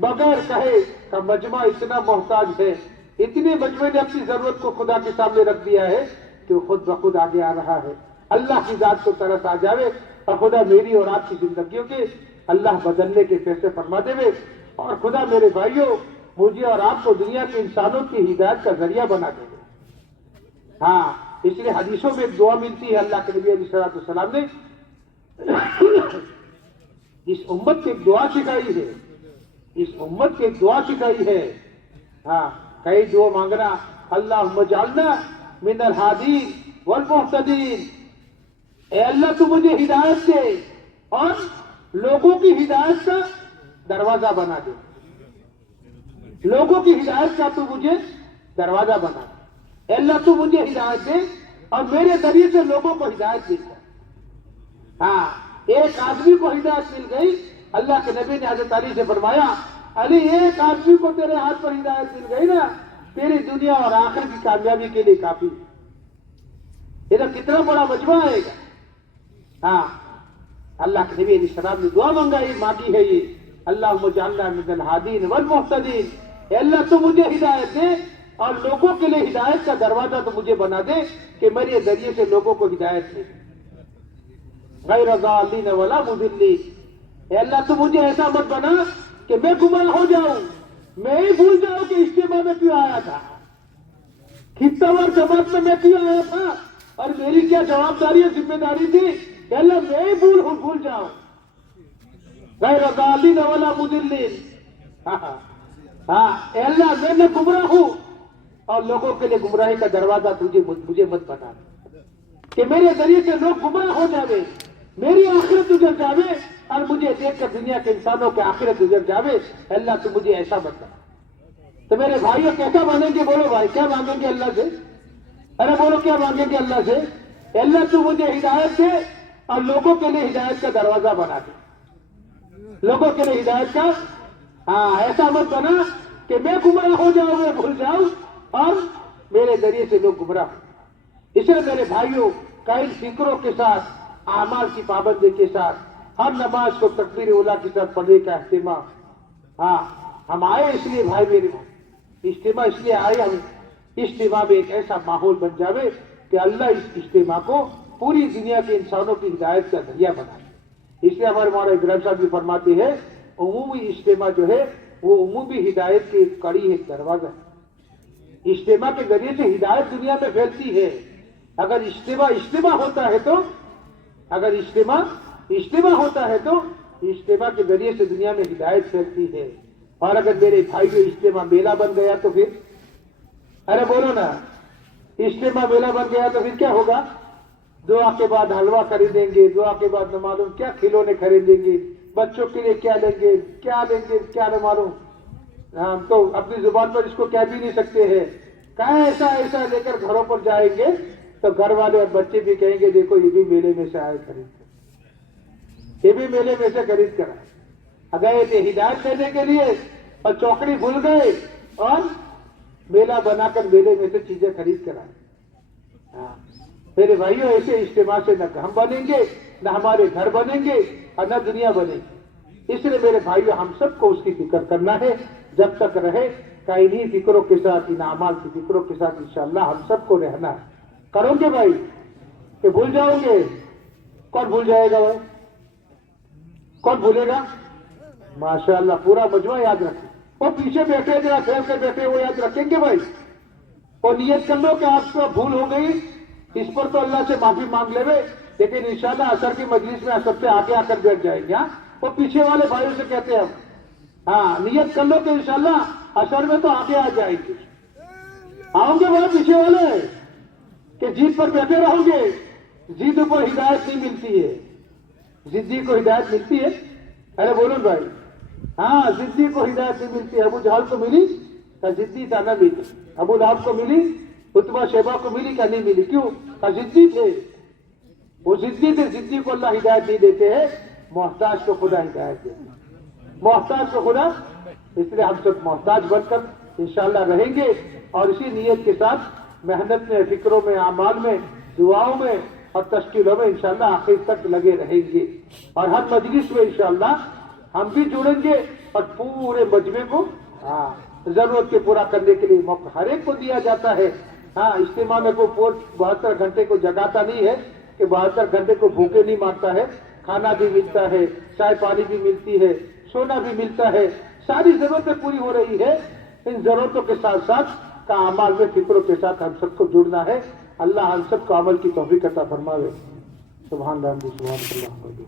بغیر کہے کہ مجمع اتنا محتاج ہے. اتنے مجمع نے اپنی ضرورت کو خدا کے سامنے رکھ دیا ہے کہ وہ خود بخود آگے آ رہا ہے. اللہ کی ذات کو ترس آ جاوے اور خدا میری اور آپ کی زندگیوں کے اللہ بدلنے کے فیصلے فرما دے. اور خدا میرے بھائیوں مجھے اور آپ کو دنیا کے انسانوں کی ہدایت کا ذریعہ بنا دے. ہاں اس لیے حدیثوں میں ایک دعا ملتی ہے، اللہ کے نبی علیہ السلام نے اس امت کی ایک دعا سکھائی ہے، اس امت کی ایک دعا سکھائی ہے. ہاں کئی دعا مانگنا، اللہم اجعلنا من الہادین والمہتدین. اے اللہ تو مجھے ہدایت دے اور لوگوں کی ہدایت کا دروازہ بنا دے. لوگوں کی ہدایت کا تو مجھے دروازہ بنا دے. اے اللہ تو مجھے ہدایت دے اور میرے ذریعے سے لوگوں کو ہدایت دے. ہاں ایک آدمی کو ہدایت مل گئی. اللہ کے نبی نے حضرت علی سے فرمایا، علی ایک آدمی کو تیرے ہاتھ پر ہدایت مل گئی نا، تیری دنیا اور آخر کی کامیابی کے لیے کافی. یہ تو کتنا بڑا مجمع آئے گا. ہاں اللہ کے نبی علیہ السلام نے دعا مانگی ہے یہ، اللہم اجعلنا من الہادین والمہتدین. اے اللہ تو مجھے ہدایت دے اور لوگوں کے لیے ہدایت کا دروازہ تو مجھے بنا دے کہ میرے ذریعے سے لوگوں کو ہدایت دے، غیر ضالین ولا مضلین. اے اللہ تو مجھے ایسا مت بنا کہ میں گمراہ ہو جاؤں، میں ہی بھول جاؤں کہ اجتماع میں کیوں آیا تھا، خطہ جماعت میں کیوں آیا تھا اور میری کیا جوابداری اور ذمہ داری تھی. اے اللہ میں ہی بھول جاؤں، غیر ضالین ولا مضلین. ہاں اے اللہ میں نہ گمراہ ہوں اور لوگوں کے لیے گمراہی کا دروازہ مجھے مت بنا کہ میرے ذریعے سے لوگ گمراہ ہو جاوے، میری آخرت گزر جاوے اور مجھے دیکھ کر دنیا کے انسانوں کے آخرت گزر جاوے. اللہ تو مجھے ایسا بتا. تو میرے بھائیوں کیسا مانگیں گے؟ بولو بھائی کیا مانگیں گے اللہ سے؟ ارے بولو کیا مانگیں گے اللہ سے؟ اللہ تو مجھے ہدایت دے اور لوگوں کے لیے ہدایت کا دروازہ بنا دے، لوگوں کے لیے ہدایت کا ہاں ایسا مت بنا کہ میں گمراہ ہو جاؤں، میں بھول جاؤں اور میرے ذریعے سے لوگ گمراہ ہوں۔ اس لیے میرے بھائیوں، کئی فکروں کے ساتھ، اعمال کی پابندی کے ساتھ، ہر نماز کو تکبیر اولیٰ کے ساتھ پڑھنے کا اہتمام۔ ہاں ہم آئے اس لیے بھائی میرے اجتماع اس لیے آئے، ہم اجتماع میں ایک ایسا ماحول بن جاوے کہ اللہ اس اجتماع کو پوری دنیا کے انسانوں کی ہدایت کا ذریعہ بنائے۔ اس لیے ہمارے مولانا ابراہیم صاحب بھی فرماتے ہیں عمومی اجتماع جو ہے وہ عمومی ہدایت کی ایک کڑی ہے، ایک دروازہ ہے۔ اجتماع کے ذریعے سے ہدایت دنیا میں پھیلتی ہے۔ اگر اجتماع ہوتا ہے تو اجتماع کے ذریعے سے دنیا میں ہدایت پھیلتی ہے۔ اور اگر میرے بھائیو اجتماع میلہ بن گیا تو پھر، ارے بولو نا، اجتماع میلہ بن گیا تو پھر کیا ہوگا؟ دعا کے بعد حلوہ خریدیں گے، دعا کے بعد نہ معلوم کیا کھلونے خریدیں گے، بچوں کے لیے کیا لیں گے کیا نہ معلوم۔ ہم تو اپنی زبان پر اس کو کہہ بھی نہیں سکتے ہیں، کہاں ایسا لے کر گھروں پر جائیں گے تو گھر والے اور بچے بھی کہیں گے دیکھو یہ بھی میلے میں سے آئے خرید کر، یہ بھی میلے میں سے خرید کر آئے۔ اگر یہ ہدایت دینے کے لیے اور چوکڑی بھول گئے اور میلہ بنا کر میلے میں سے چیزیں خرید کر آئے۔ ہاں میرے بھائیوں، ایسے اجتماع سے نہ ہم بنیں گے، نہ ہمارے گھر بنیں گے اور نہ دنیا بنے گی۔ اس لیے میرے بھائیوں، ہم سب کو اس کی فکر کرنا ہے، جب تک رہے کہ انہی فکروں کے ساتھ، ان اعمال کی فکروں کے ساتھ انشاءاللہ ہم سب کو رہنا ہے۔ کرو گے بھائی کہ بھول جاؤ گے؟ کون بھول جائے گا بھائی؟ کون بھولے گا؟ ماشاءاللہ پورا مجمع یاد رکھے۔ وہ پیچھے بیٹھے جرا پھیر کے بیٹھے وہ یاد رکھیں گے بھائی، اور نیت کر لو کہ آپ کو بھول ہو گئی، اس پر تو اللہ سے معافی مانگ لے، لیکن انشاءاللہ عصر کی مجلس میں سب سے آگے آ کر بیٹھ جائیں گے۔ وہ پیچھے والے بھائیوں سے کہتے ہیں ہم، ہاں نیت کر لو کہ انشاءاللہ عصر میں تو آگے آ جائیں گے۔ آؤ گے بھائی پیچھے والے کہ جیت پر بیٹھے رہو گے؟ جیت پر ہدایت نہیں ملتی ہے، ضدی کو ہدایت ملتی ہے؟ ارے بولو بھائی، ہاں ضدی کو ہدایت نہیں ملتی ہے۔ ابو جہل کو ملی کہ ضدی تھا، نہ ملی۔ ابو لہب کو ملی، عتبہ شیبہ کو ملی کہ نہیں ملی؟ کیوں؟ کہ ضدی تھے، وہ ضدی تھے۔ ضدی کو اللہ ہدایت نہیں دیتے ہیں، محتاج کو خدا ہدایت دیتے ہیں، محتاج کو خدا۔ اس لیے ہم سب محتاج بن کر انشاءاللہ رہیں گے، اور اسی نیت کے ساتھ محنت میں، فکروں میں، اعمال میں، دعاؤں میں اور تشکیلوں میں انشاءاللہ آخر تک لگے رہیں گے۔ اور ہر مجلس میں انشاءاللہ ہم بھی جڑیں گے، اور پورے مجمع کو ضرورت کے پورا کرنے کے لیے موقع ہر ایک کو دیا جاتا ہے۔ ہاں اجتماع میں کوئی 72 گھنٹے کو جگاتا نہیں ہے کہ 72 گھنٹے کو بھوکے نہیں مارتا ہے۔ کھانا بھی ملتا ہے، چائے پانی بھی ملتی ہے، سونا بھی ملتا ہے، ساری ضرورتیں پوری ہو رہی ہے۔ ان ضرورتوں کے ساتھ ساتھ کا اعمال میں، فکروں کے ساتھ ہم سب کو جڑنا ہے۔ اللہ ہم سب کو عمل کی توفیق عطا فرماوے۔ سبحان اللہ، سبحان اللہ۔